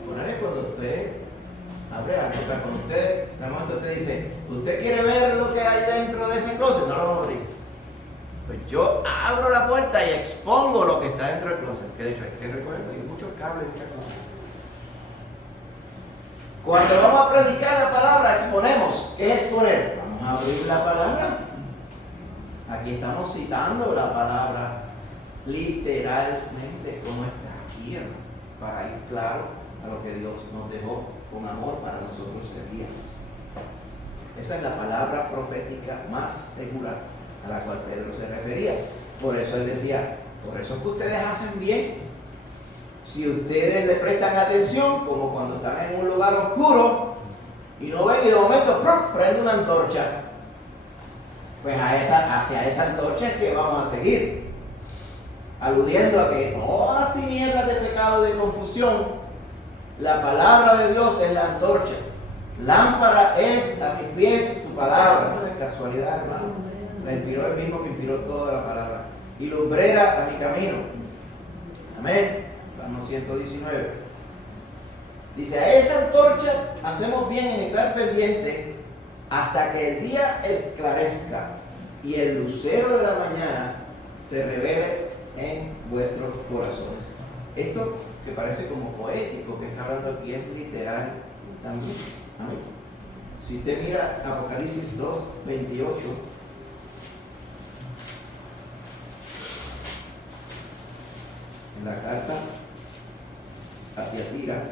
Exponer es cuando usted abre la cosa, cuando usted, de momento usted dice, ¿usted quiere ver lo que hay dentro de ese closet? No lo vamos a abrir. Pues yo abro la puerta y expongo lo que está dentro del closet. Que de hecho hay que recoger, hay muchos cables, muchas cosas. Cuando vamos a predicar la palabra, exponemos. ¿Qué es exponer? Vamos a abrir la palabra. Aquí estamos citando la palabra literalmente, como está aquí, hermano, para ir claro a lo que Dios nos dejó con amor para nosotros servirnos. Esa es la palabra profética más segura a la cual Pedro se refería. Por eso él decía, por eso es que ustedes hacen bien. Si ustedes le prestan atención, como cuando están en un lugar oscuro y no ven y de momento prende una antorcha, pues hacia esa antorcha es que vamos a seguir, aludiendo a que todas las tinieblas de pecado y de confusión, la palabra de Dios es la antorcha. Lámpara es a mis pies tu palabra. Eso no es casualidad, hermano. La inspiró el mismo que inspiró toda la palabra. Y lumbrera a mi camino. Amén. Salmo 119. Dice, a esa antorcha hacemos bien en estar pendientes hasta que el día esclarezca y el lucero de la mañana se revele en vuestros corazones. Esto que parece como poético que está hablando aquí es literal también. Amén. Si usted mira Apocalipsis 2:28, en la carta a Tiatira,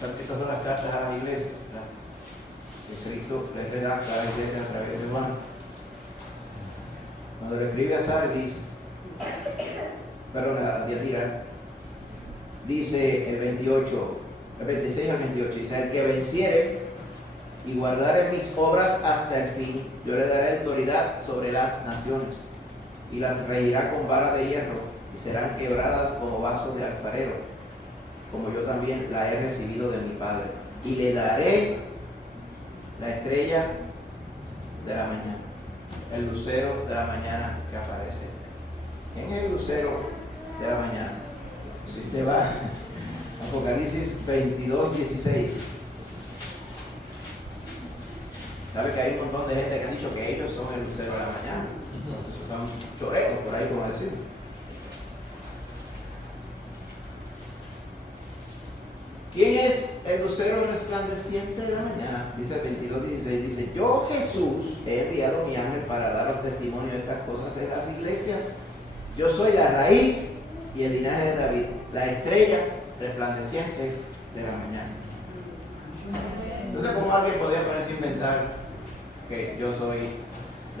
¿sabes que estas son las cartas a las iglesias? Cristo les redacta a la iglesia a través de Juan. Cuando le escribe a Sardis, a Tiatira, dice el 28, el 26 al 28, dice, el que venciere y guardare mis obras hasta el fin, yo le daré autoridad sobre las naciones y las regirá con vara de hierro y serán quebradas como vasos de alfarero, como yo también la he recibido de mi Padre. Y le daré la estrella de la mañana, el lucero de la mañana que aparece. ¿Quién es el lucero de la mañana? Si usted va a Apocalipsis 22:16, sabe que hay un montón de gente que ha dicho que ellos son el lucero de la mañana. Entonces son chorecos por ahí, como decir. ¿Quién es el lucero resplandeciente de la mañana? Dice el 22:16, dice, yo Jesús he enviado mi ángel para daros testimonio de estas cosas en las iglesias. Yo soy la raíz y el linaje de David, la estrella resplandeciente de la mañana. Entonces, ¿cómo alguien podría ponerse a inventar que yo soy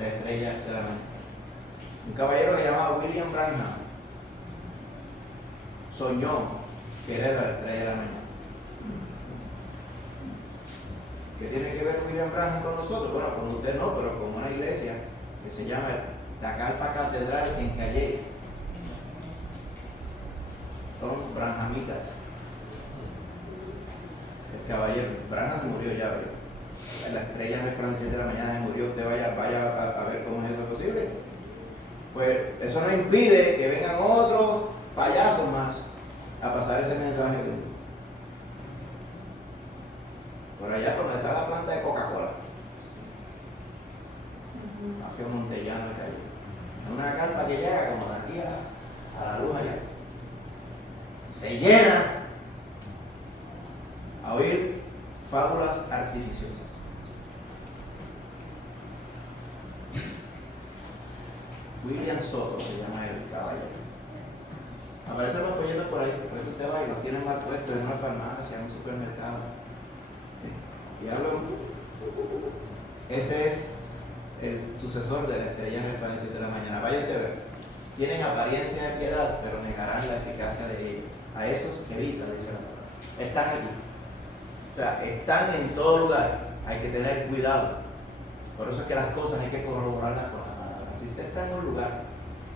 la estrella de la mañana? Un caballero que se llamaba William Branham soñó que era la estrella de la mañana. ¿Qué tiene que ver William Branham con nosotros? Bueno, con usted no, pero con una iglesia que se llama la Carpa Catedral en Calle. Son branhamitas. El caballero Branham murió ya, ¿verdad? La estrella resplandeciente de la mañana murió. Usted vaya a ver cómo es eso posible. Pues eso no impide que vengan otros payasos más a pasar ese mensaje de Dios. Por allá por donde está la planta de Coca-Cola, hacia un Montellano de Calle. Es una carpa que llega como de aquí a la luz allá. Se llena a oír fábulas artificiosas. William Soto se llama el caballero. Aparecen los folletos por ahí, por eso usted va y los tienen mal puestos en una farmacia, en un supermercado. Y hablo, ese es el sucesor de la estrella resplandeciente de la mañana. Vaya a ver. Tienen apariencia de piedad, pero negarán la eficacia de ellos. A esos evita, dice la palabra. Están aquí. O sea, están en todo lugar. Hay que tener cuidado. Por eso es que las cosas hay que corroborarlas con la palabra. Si usted está en un lugar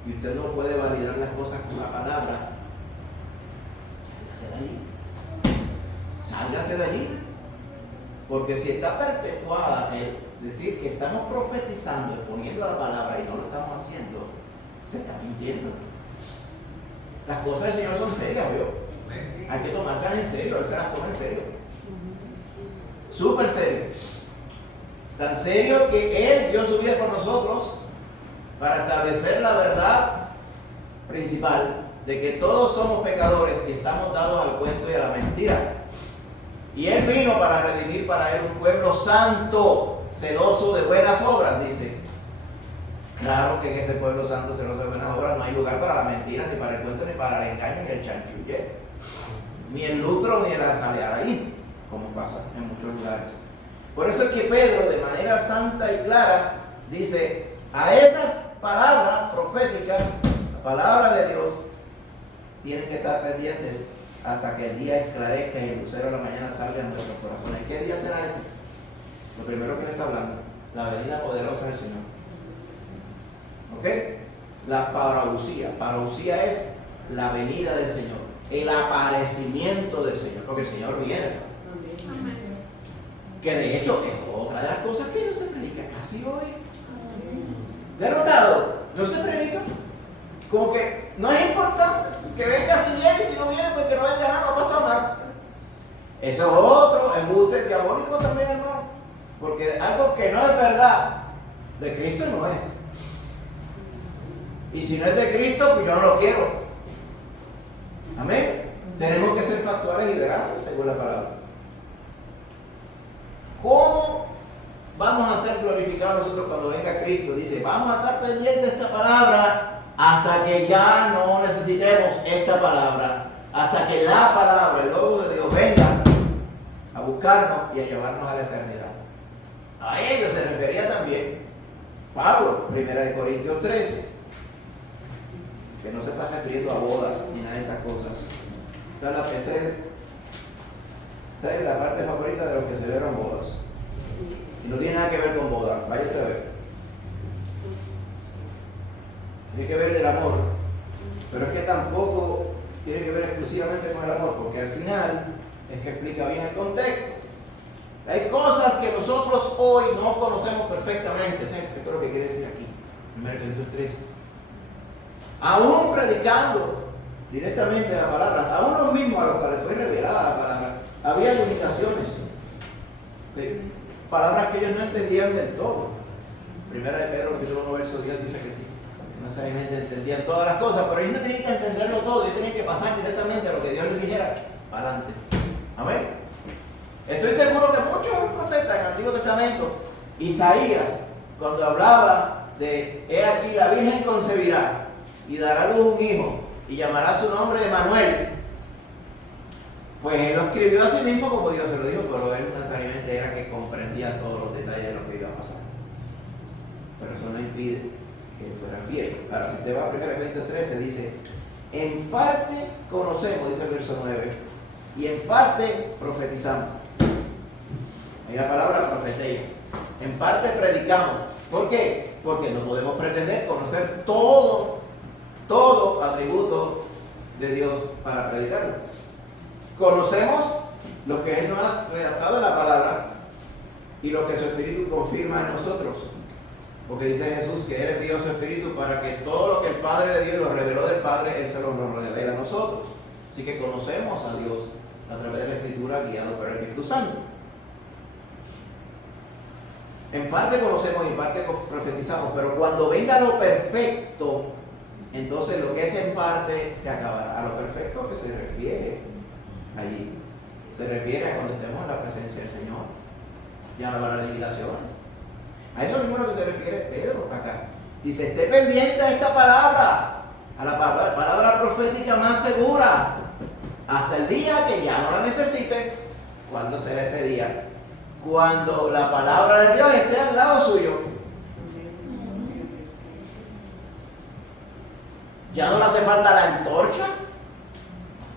y usted no puede validar las cosas con la palabra, sálgase de allí. Sálgase de allí. Porque si está perpetuada el decir que estamos profetizando, exponiendo la palabra y no lo estamos haciendo, se está mintiendo. Las cosas del Señor son serias, ¿vio? Hay que tomárselas en serio, él se las toma en serio. Súper serio. Tan serio que él dio su vida por nosotros para establecer la verdad principal de que todos somos pecadores y estamos dados al cuento y a la mentira. Y él vino para redimir para él un pueblo santo, celoso de buenas obras, dice. Claro que en ese pueblo santo, celoso de buenas obras, no hay lugar para la mentira, ni para el cuento, ni para el engaño, ni el chanchulle, ni el lucro, ni el asalear ahí, como pasa en muchos lugares. Por eso es que Pedro, de manera santa y clara, dice, a esas palabras proféticas, la palabra de Dios, tienen que estar pendientes hasta que el día esclarezca y el lucero de la mañana salga en nuestros corazones. ¿Qué día será ese? Lo primero que le está hablando, la venida poderosa del Señor. ¿Ok? La parousia. Parousia es la venida del Señor, el aparecimiento del Señor, porque el Señor viene. Que de hecho es otra de las cosas que no se predica casi hoy. ¿Le han notado? No se predica. Como que no es importante que venga si viene, y si no viene, pues que no venga nada, no pasa nada. Eso es otro embuste diabólico también, hermano. Porque algo que no es verdad, de Cristo no es. Y si no es de Cristo, pues yo no lo quiero. Amén. Tenemos que ser factuales y veraces, según la palabra. ¿Cómo vamos a ser glorificados nosotros cuando venga Cristo? Dice, vamos a estar pendientes de esta palabra hasta que ya no necesitemos esta palabra, hasta que la palabra, el Logo de Dios, venga a buscarnos y a llevarnos a la eternidad. A ello se refería también Pablo, 1 Corintios 13, que no se está refiriendo a bodas ni nada de estas cosas. Esta es la parte favorita de los que celebran bodas. Y no tiene nada que ver con bodas, vaya usted a ver. Tiene que ver del amor, pero es que tampoco tiene que ver exclusivamente con el amor, porque al final es que explica bien el contexto. Hay cosas que nosotros hoy no conocemos perfectamente. Esto es lo que quiere decir aquí, 1 Corintios 13. Aún predicando directamente las palabras, a unos mismos a los que les fue revelada la palabra, había limitaciones. Palabras que ellos no entendían del todo. Primera de Pedro, capítulo 1, verso 10, dice que no necesariamente entendían todas las cosas, pero ellos no tenían que entenderlo todo, ellos tenían que pasar directamente a lo que Dios les dijera, para adelante. Amén. Estoy seguro que muchos profetas en el Antiguo Testamento, Isaías, cuando hablaba de, he aquí la Virgen concebirá y dará a luz un hijo y llamará su nombre Emmanuel, pues él lo escribió a sí mismo como Dios se lo dijo, pero él necesariamente era que comprendía todos los detalles de lo que iba a pasar. Pero eso no impide que fuera fiel. Ahora, si te va a 1 Corintios 13, dice, en parte conocemos, dice el verso 9, y en parte profetizamos. Ahí la palabra profetía. En parte predicamos. ¿Por qué? Porque no podemos pretender conocer todo atributo de Dios para predicarlo. Conocemos lo que Él nos ha redactado en la palabra y lo que su Espíritu confirma en nosotros. Porque dice Jesús que Él envió su Espíritu para que todo lo que el Padre le dio y lo reveló del Padre, Él se lo revela a nosotros. Así que conocemos a Dios a través de la Escritura guiado por el Espíritu Santo. En parte conocemos y en parte profetizamos, pero cuando venga lo perfecto, entonces lo que es en parte se acabará. A lo perfecto que se refiere allí, se refiere a cuando estemos en la presencia del Señor. Ya no van a haber limitaciones. A eso mismo es lo que se refiere Pedro acá. Dice, esté pendiente a esta palabra, a la palabra profética más segura, hasta el día que ya no la necesite. ¿Cuándo será ese día? Cuando la palabra de Dios esté al lado suyo. Ya no le hace falta la antorcha,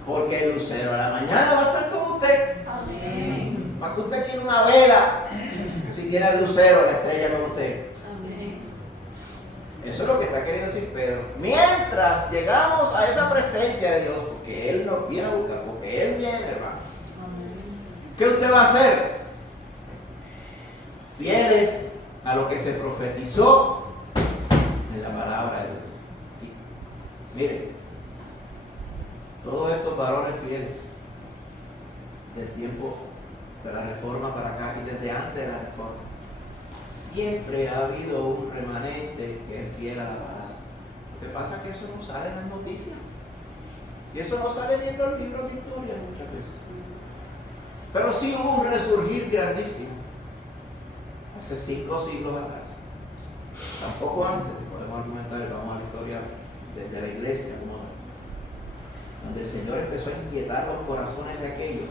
porque el lucero de la mañana va a estar con usted. Amén. Para que usted quiera una vela, si tiene el lucero, la estrella con usted. Amén. Eso es lo que está queriendo decir Pedro. Mientras llegamos a esa presencia de Dios, porque Él nos viene a buscar, porque Él viene, hermano. Amén. ¿Qué usted va a hacer? Fieles a lo que se profetizó en la palabra de Dios. Y, mire, todos estos varones fieles del tiempo de la reforma para acá y desde antes de la reforma, siempre ha habido un remanente que es fiel a la palabra. Lo que pasa es que eso no sale en las noticias. Y eso no sale ni en los libros de historia muchas veces. Pero sí hubo un resurgir grandísimo hace 5 siglos atrás. Tampoco antes, si podemos argumentar, vamos a la historia desde la iglesia, donde el Señor empezó a inquietar los corazones de aquellos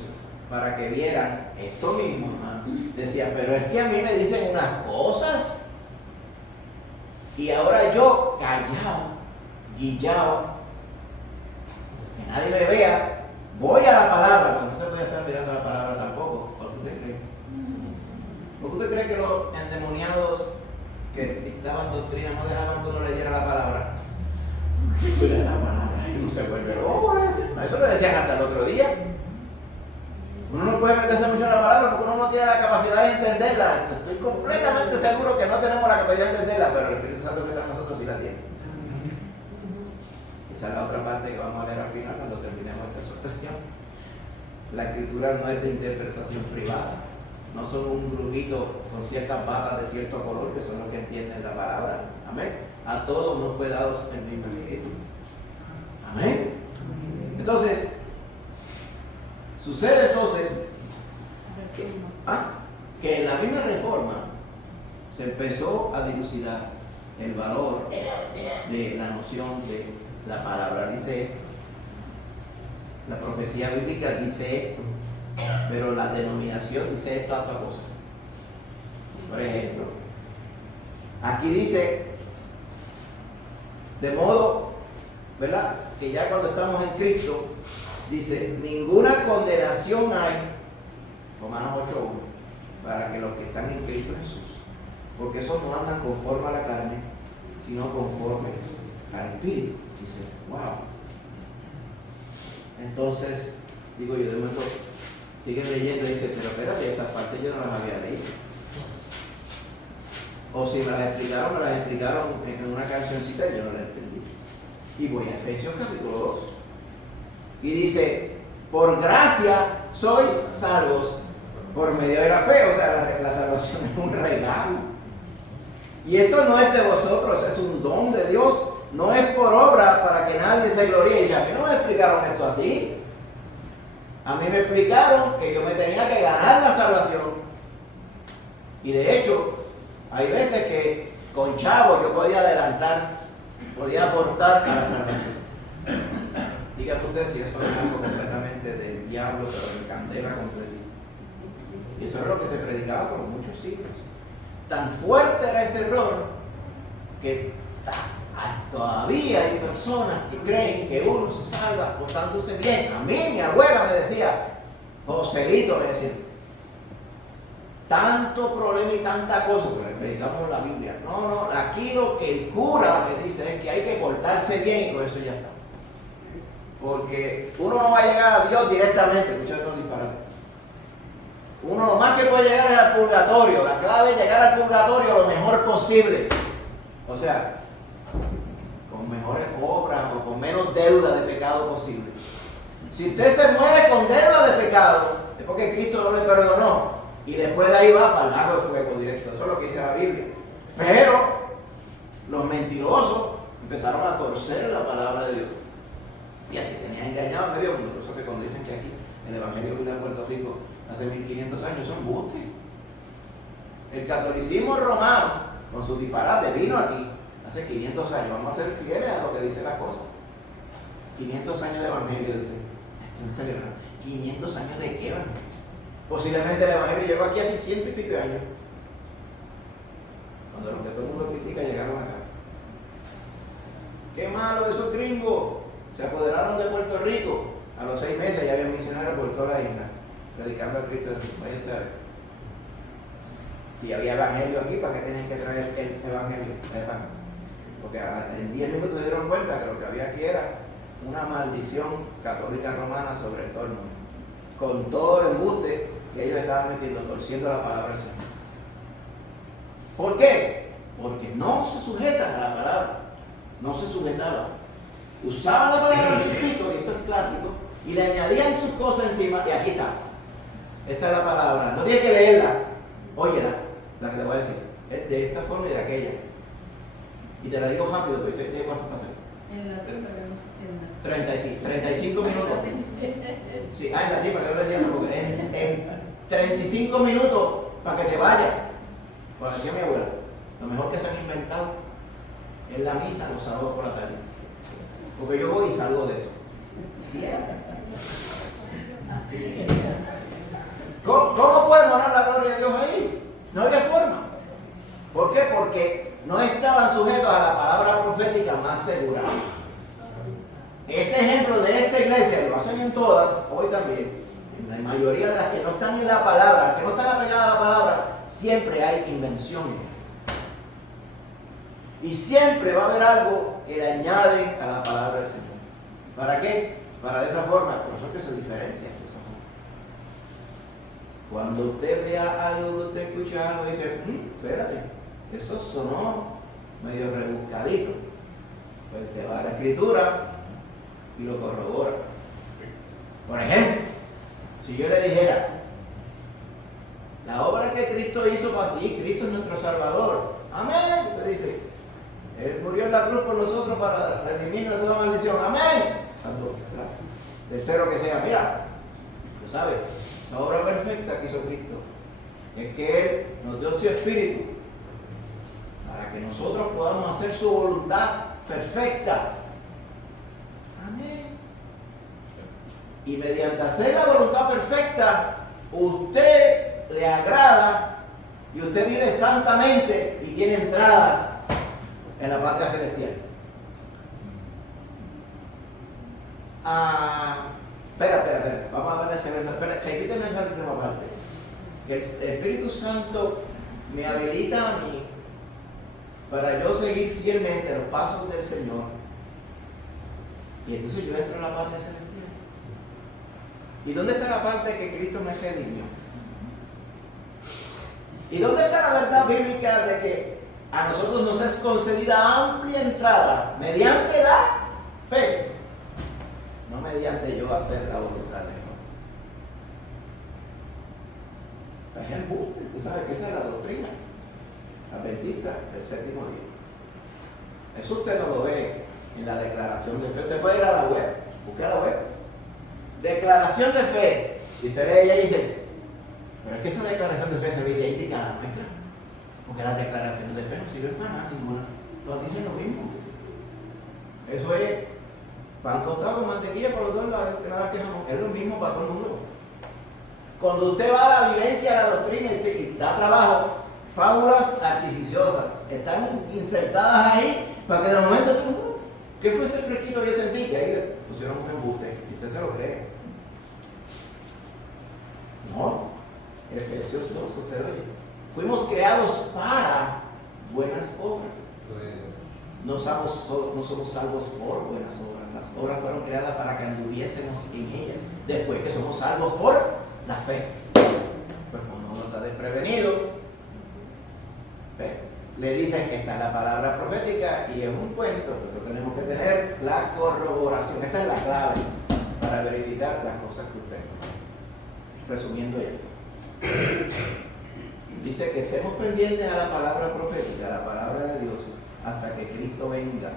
para que vieran esto mismo, hermano. Decía, pero es que a mí me dicen unas cosas y ahora yo callado, guillado, que nadie me vea, voy a la palabra, porque no se puede estar mirando la palabra tampoco. ¿Por qué usted cree? ¿Por qué usted cree que los endemoniados que dictaban doctrina no dejaban que uno leyera la palabra? Tú lees la palabra y uno se vuelve loco. Eso lo decían hasta el otro día. Uno no puede meterse mucho en la palabra porque uno no tiene la capacidad de entenderla. Estoy completamente seguro que no tenemos la capacidad de entenderla, pero el Espíritu Santo que está en nosotros sí la tiene. Esa es la otra parte que vamos a leer al final cuando terminemos esta exhortación. La escritura no es de interpretación privada. No son un grupito con ciertas batas de cierto color que son los que entienden la palabra. Amén. A todos nos fue dado el mismo Espíritu. Amén. Entonces, sucede que en la misma reforma se empezó a dilucidar el valor de la noción de la palabra. Dice esto, la profecía bíblica dice esto, pero la denominación dice esto a otra cosa. Por ejemplo, aquí dice, de modo, ¿verdad?, que ya cuando estamos en Cristo, dice, ninguna condenación hay, Romanos 8:1, para que los que están en Cristo Jesús, porque esos no andan conforme a la carne, sino conforme al Espíritu. Dice, wow. Entonces, digo yo, de momento, siguen leyendo y dice, pero espérate, estas partes yo no las había leído. O si me las explicaron en una cancioncita y yo no la entendí. Y voy a Efesios capítulo 2. Y dice, por gracia sois salvos por medio de la fe. O sea, la salvación es un regalo. Y esto no es de vosotros, es un don de Dios. No es por obra para que nadie se gloríe. Y dice, a mí no me explicaron esto así. A mí me explicaron que yo me tenía que ganar la salvación. Y de hecho, hay veces que con chavos yo podía adelantar, podía aportar a la salvación. Dígame usted si eso es algo completamente del diablo, pero en candela contra él. Y eso es lo que se predicaba por muchos siglos. Tan fuerte era ese error que todavía hay personas que creen que uno se salva portándose bien. A mí mi abuela me decía, Joselito, me decía, tanto problema y tanta cosa, porque le predicamos la Biblia. No, aquí lo que el cura me dice es que hay que portarse bien y con eso ya está. Porque uno no va a llegar a Dios directamente, escucha estos disparates. Uno lo más que puede llegar es al purgatorio. La clave es llegar al purgatorio lo mejor posible. O sea, con mejores obras o con menos deuda de pecado posible. Si usted se muere con deuda de pecado, es porque Cristo no le perdonó. Y después de ahí va para el lago de fuego directo. Eso es lo que dice la Biblia. Pero los mentirosos empezaron a torcer la palabra de Dios. Y así tenían engañado a medio mundo. Por eso que cuando dicen que aquí el Evangelio vino a Puerto Rico hace 1500 años, son embustes. El catolicismo romano, con su disparate, vino aquí hace 500 años. Vamos a ser fieles a lo que dice la cosa. 500 años de Evangelio, dice. ¿Quién celebra? 500 años de qué, Evangelio? Posiblemente el Evangelio llegó aquí hace 100 y pico años. Cuando los que todo el mundo critica llegaron acá. ¡Qué malo esos gringos! Se apoderaron de Puerto Rico. A los 6 meses ya había misioneros por toda la isla, predicando a Cristo en su país. Si había evangelio aquí, ¿para qué tenían que traer el evangelio? Porque en 10 minutos se dieron cuenta que lo que había aquí era una maldición católica romana sobre todo el mundo. Con todo el embuste que ellos estaban metiendo, torciendo la palabra del Señor. ¿Por qué? Porque no se sujetan a la palabra. No se sujetaban. Usaban la palabra chispito, y esto es clásicos, y le añadían sus cosas encima, y aquí está. Esta es la palabra. No tienes que leerla, óyela, la que te voy a decir. Es de esta forma y de aquella. Y te la digo rápido, porque sé que cuánto pasa. En la 35 minutos. Sí, en latín, para que no le entiendan, porque en 35 minutos, para que te vayas. Como decía mi abuela, lo mejor que se han inventado es la misa los sábados por la tarde. Porque yo voy y salgo de eso. ¿Sí? ¿Cómo puede morar la gloria de Dios ahí? No había forma. ¿Por qué? Porque no estaban sujetos a la palabra profética más segura. Este ejemplo de esta iglesia, lo hacen en todas, hoy también, en la mayoría de las que no están en la palabra, que no están apegadas a la palabra, siempre hay invención. Y siempre va a haber algo que le añade a la palabra del Señor. ¿Para qué? Para de esa forma, por eso es que se diferencia de esa forma. Cuando usted vea algo, usted escucha algo y dice, espérate, eso sonó medio rebuscadito. Pues te va a la escritura y lo corrobora. Por ejemplo, si yo le dijera, la obra que Cristo hizo para sí, Cristo es nuestro Salvador. Amén. Usted dice, Él murió en la cruz por nosotros para redimirnos de toda maldición. Amén. Tercero que sea, mira, tú sabes, esa obra perfecta que hizo Cristo es que Él nos dio su Espíritu para que nosotros podamos hacer su voluntad perfecta. Amén. Y mediante hacer la voluntad perfecta, usted le agrada y usted vive santamente y tiene entrada en la patria celestial. Espera. Vamos a ver repíteme esa última parte. El Espíritu Santo me habilita a mí para yo seguir fielmente los pasos del Señor. Y entonces yo entro en la patria celestial. ¿Y dónde está la parte que Cristo me redimió? ¿Y dónde está la verdad bíblica de que a nosotros nos es concedida amplia entrada mediante la fe? No mediante yo hacer la voluntad de Dios. Es embuste, tú sabes que esa es la doctrina adventista del séptimo día. Eso usted no lo ve en la declaración de fe. Usted puede ir a la web, busque a la web. Declaración de fe. Y usted lee ella y dice, pero es que esa declaración de fe se ve idéntica a la nuestra. Porque las declaraciones de fe no sirven para nada ninguna. Todas dicen lo mismo. Eso es pan tostado con mantequilla por los dos lados, que nada que jamón. Es lo mismo para todo el mundo. Cuando usted va a la vivencia de la doctrina y da trabajo, fábulas artificiosas están insertadas ahí para que de momento tú, ¿qué fue ese fresquito que yo sentí? Que ahí le pusieron un embuste y usted se lo cree. No, Efesios 2, usted oye. Fuimos creados para buenas obras. No somos salvos por buenas obras. Las obras fueron creadas para que anduviésemos en ellas. Después que somos salvos por la fe. Pues cuando uno está desprevenido, le dicen que está la palabra profética y es un cuento. Nosotros tenemos que tener la corroboración. Esta es la clave para verificar las cosas que usted. Resumiendo ya. Dice que estemos pendientes a la palabra profética, a la palabra de Dios, hasta que Cristo venga.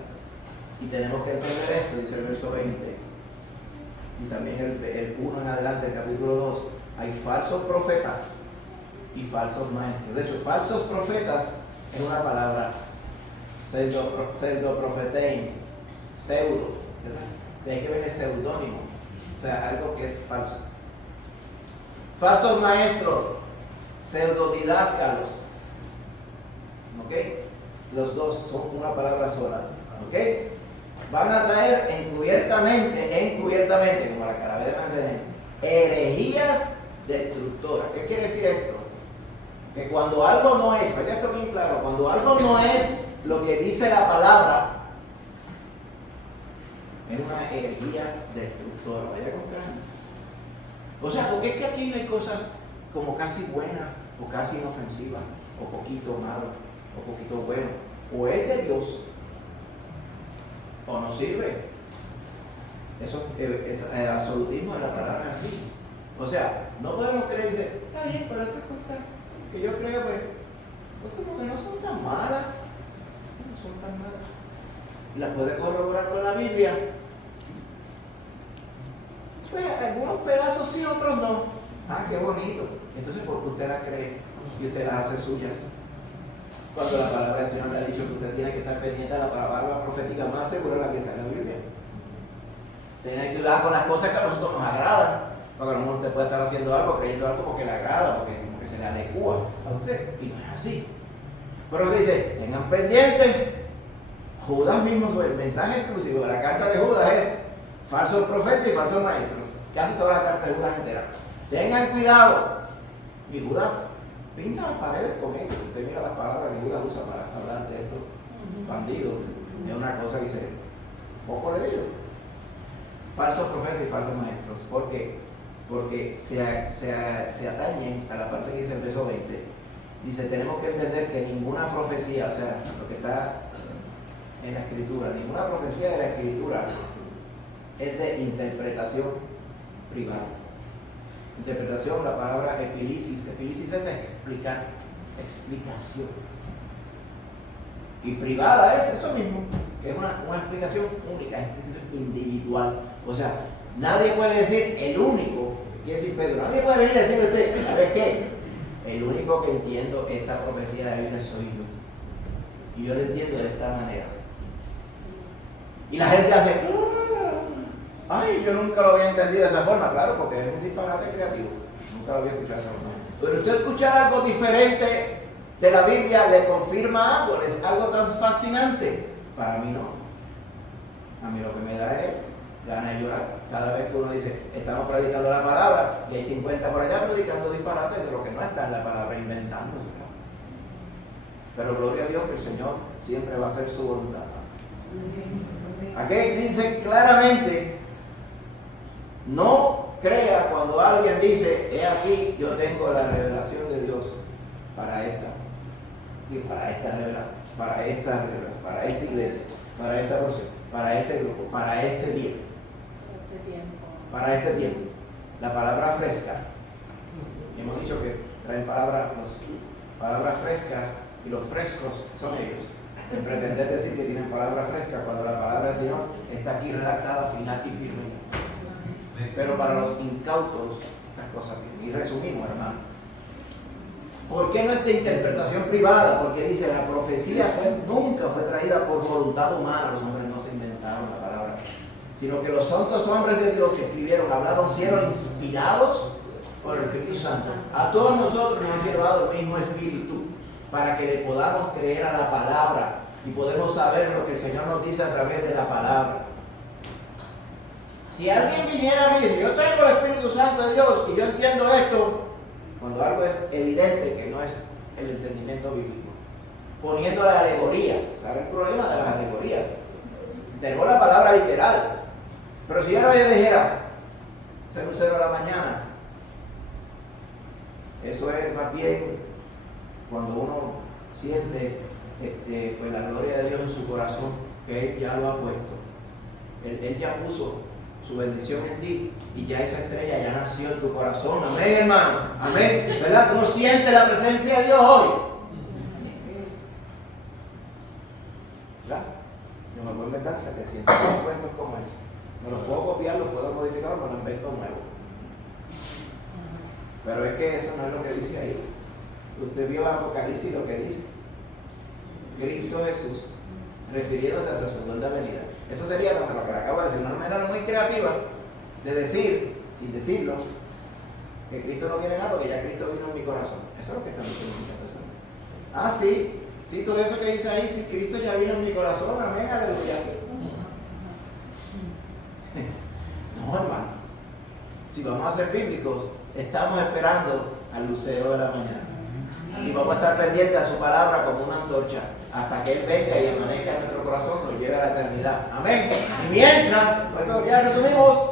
Y tenemos que entender esto, dice el verso 20. Y también el 1 en adelante, el capítulo 2. Hay falsos profetas y falsos maestros. De hecho, falsos profetas es una palabra. Pseudoprofetein. Pseudo. De ahí que viene seudónimo. O sea, algo que es falso. Falsos maestros. Pseudodidáscalos. ¿Ok? Los dos son una palabra sola. ¿Ok? Van a traer encubiertamente, como la calavera de herejías destructoras. ¿Qué quiere decir esto? Que cuando algo no es, vaya esto bien claro, cuando algo no es lo que dice la palabra, es una herejía destructora. Vaya con calma. O sea, porque es que aquí no hay cosas como casi buenas, o casi inofensivas, o poquito malo, o poquito bueno. O es de Dios, o no sirve. Eso es el absolutismo de la palabra así. O sea, no podemos creer y decir, está bien, pero estas cosas que yo creo, pues como que no son tan malas. No son tan malas. Y las puede corroborar con la Biblia. Pues algunos pedazos sí, otros no. Ah, qué bonito. Entonces, ¿por qué usted la cree y usted las hace suyas? Cuando la palabra del Señor le ha dicho que usted tiene que estar pendiente de la palabra profética más segura, la que está en la Biblia. Tiene que cuidar con las cosas que a nosotros nos agradan. Porque a lo mejor usted puede estar haciendo algo, creyendo algo porque le agrada, porque se le adecua a usted. Y no es así. Pero se dice, tengan pendientes. Judas mismo, el mensaje exclusivo de la carta de Judas es falsos profetas y falsos maestros. Casi toda la carta de Judas entera. Tengan cuidado. Y Judas pinta las paredes con ellos. Usted mira las palabras que Judas usa para hablar de estos bandidos. Es una cosa que dice, poco le digo. Falsos profetas y falsos maestros. ¿Por qué? Porque se atañen a la parte que dice el verso 20. Dice, tenemos que entender que ninguna profecía, o sea, lo que está en la Escritura, ninguna profecía de la Escritura es de interpretación privada. Interpretación, la palabra epilisis. Epilisis es explicar, explicación. Y privada es eso mismo, que es una explicación única, es explicación individual. O sea, nadie puede decir el único, quiere decir Pedro, nadie puede venir a decirle a usted, ¿sabes qué? El único que entiendo esta profecía de la Biblia soy yo. Y yo lo entiendo de esta manera. Y la gente hace, ay, yo nunca lo había entendido de esa forma, claro, porque es un disparate creativo. Nunca lo había escuchado de esa forma. Pero usted escuchar algo diferente de la Biblia le confirma algo, es algo tan fascinante. Para mí no. A mí lo que me da es ganas de llorar. Cada vez que uno dice, estamos predicando la palabra, y hay 50 por allá predicando disparates de lo que no está en la palabra, inventándose. Pero gloria a Dios que el Señor siempre va a hacer su voluntad. Aquí dice claramente, no crea cuando alguien dice, he aquí, yo tengo la revelación de Dios para esta revelación, para esta iglesia, para esta porción, para este grupo, para este tiempo. Para este tiempo. La palabra fresca. Hemos dicho que traen palabras frescas y los frescos son ellos. En pretender decir que tienen palabra fresca cuando la palabra del Señor está aquí redactada, final y firme. Pero para los incautos, estas cosas bien. Y resumimos, hermano. ¿Por qué no es de interpretación privada? Porque dice, la profecía nunca fue traída por voluntad humana. Los hombres no se inventaron la palabra, sino que los santos hombres de Dios que escribieron, hablaron, fueron inspirados por el Espíritu Santo. A todos nosotros nos ha sido dado el mismo Espíritu para que le podamos creer a la palabra y podemos saber lo que el Señor nos dice a través de la palabra. Si alguien viniera a mí y dice, yo tengo el Espíritu Santo de Dios y yo entiendo esto, cuando algo es evidente que no es el entendimiento bíblico, poniendo las alegorías, ¿sabe el problema de las alegorías? Tengo la palabra literal, pero si yo no le dijera, ser lucero de la mañana, eso es más bien cuando uno siente pues la gloria de Dios en su corazón, que Él ya lo ha puesto. Él ya puso su bendición en ti y ya esa estrella ya nació en tu corazón. Amén, hermano. Amén. ¿Verdad? ¿Tú no sientes la presencia de Dios hoy? ¿Verdad? Yo me puedo inventar 700 cuentos como ese. Me los puedo copiar, los puedo modificar, me los invento nuevo. Pero es que eso no es lo que dice ahí. Usted vio Apocalipsis lo que dice. Cristo Jesús, refiriéndose a su segunda venida. Eso sería lo que le acabo de decir, una manera muy creativa de decir, sin decirlo, que Cristo no viene nada porque ya Cristo vino en mi corazón. Eso es lo que están diciendo muchas personas. Ah, sí, todo eso que dice ahí, si Cristo ya vino en mi corazón, amén, aleluya. No, hermano. Si vamos a ser bíblicos, estamos esperando al lucero de la mañana. Y vamos a estar pendientes a su palabra como una antorcha hasta que Él venga y amanezca en nuestro corazón, nos lleve a la eternidad. Amén. Y mientras, nosotros ya resumimos,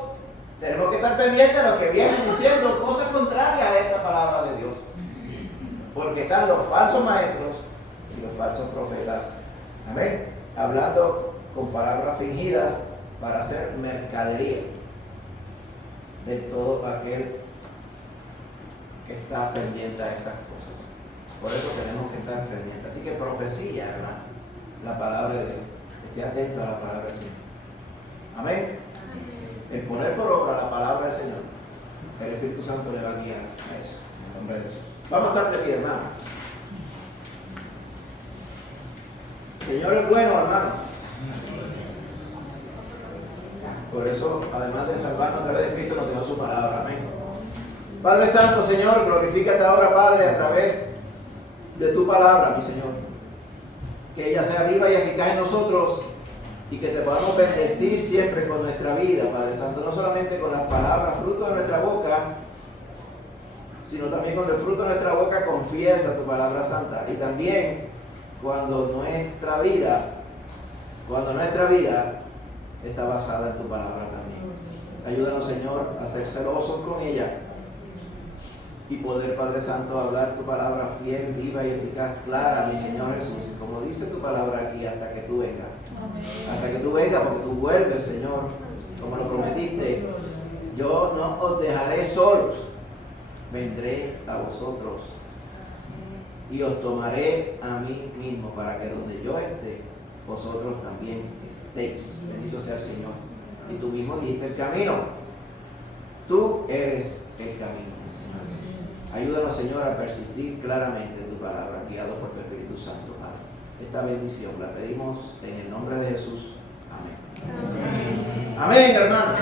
tenemos que estar pendientes de lo que vienen diciendo cosas contrarias a esta palabra de Dios. Porque están los falsos maestros y los falsos profetas. Amén. Hablando con palabras fingidas para hacer mercadería de todo aquel que está pendiente a esas cosas. Por eso tenemos que estar pendientes. Así que profecía, hermano, la palabra de Dios. Esté atento a la palabra del Señor. Amén. El poner por obra la palabra del Señor, el Espíritu Santo le va a guiar a eso, en nombre de Jesús. Vamos a estar de pie, hermano. El Señor es bueno, hermano. Por eso, además de salvarnos a través de Cristo, nos dio su palabra. Amén. Padre Santo, Señor, glorifícate ahora, Padre, a través de tu palabra, mi Señor. Que ella sea viva y eficaz en nosotros y que te podamos bendecir siempre con nuestra vida, Padre Santo. No solamente con las palabras, fruto de nuestra boca, sino también con el fruto de nuestra boca confiesa tu palabra santa. Y también cuando nuestra vida está basada en tu palabra también. Ayúdanos, Señor, a ser celosos con ella y poder, Padre Santo, hablar tu palabra fiel, viva y eficaz, clara, mi Señor Jesús, como dice tu palabra aquí, hasta que tú vengas. Hasta que tú vengas, porque tú vuelves, Señor, como lo prometiste. Yo no os dejaré solos, vendré a vosotros y os tomaré a mí mismo, para que donde yo esté, vosotros también estéis. Bendito sea el Señor. Y tú mismo dijiste el camino. Tú eres el camino, Señor. Ayúdanos, Señor, a persistir claramente en tu palabra, guiado por tu Espíritu Santo, Padre. Esta bendición la pedimos en el nombre de Jesús. Amén. Amén, hermano.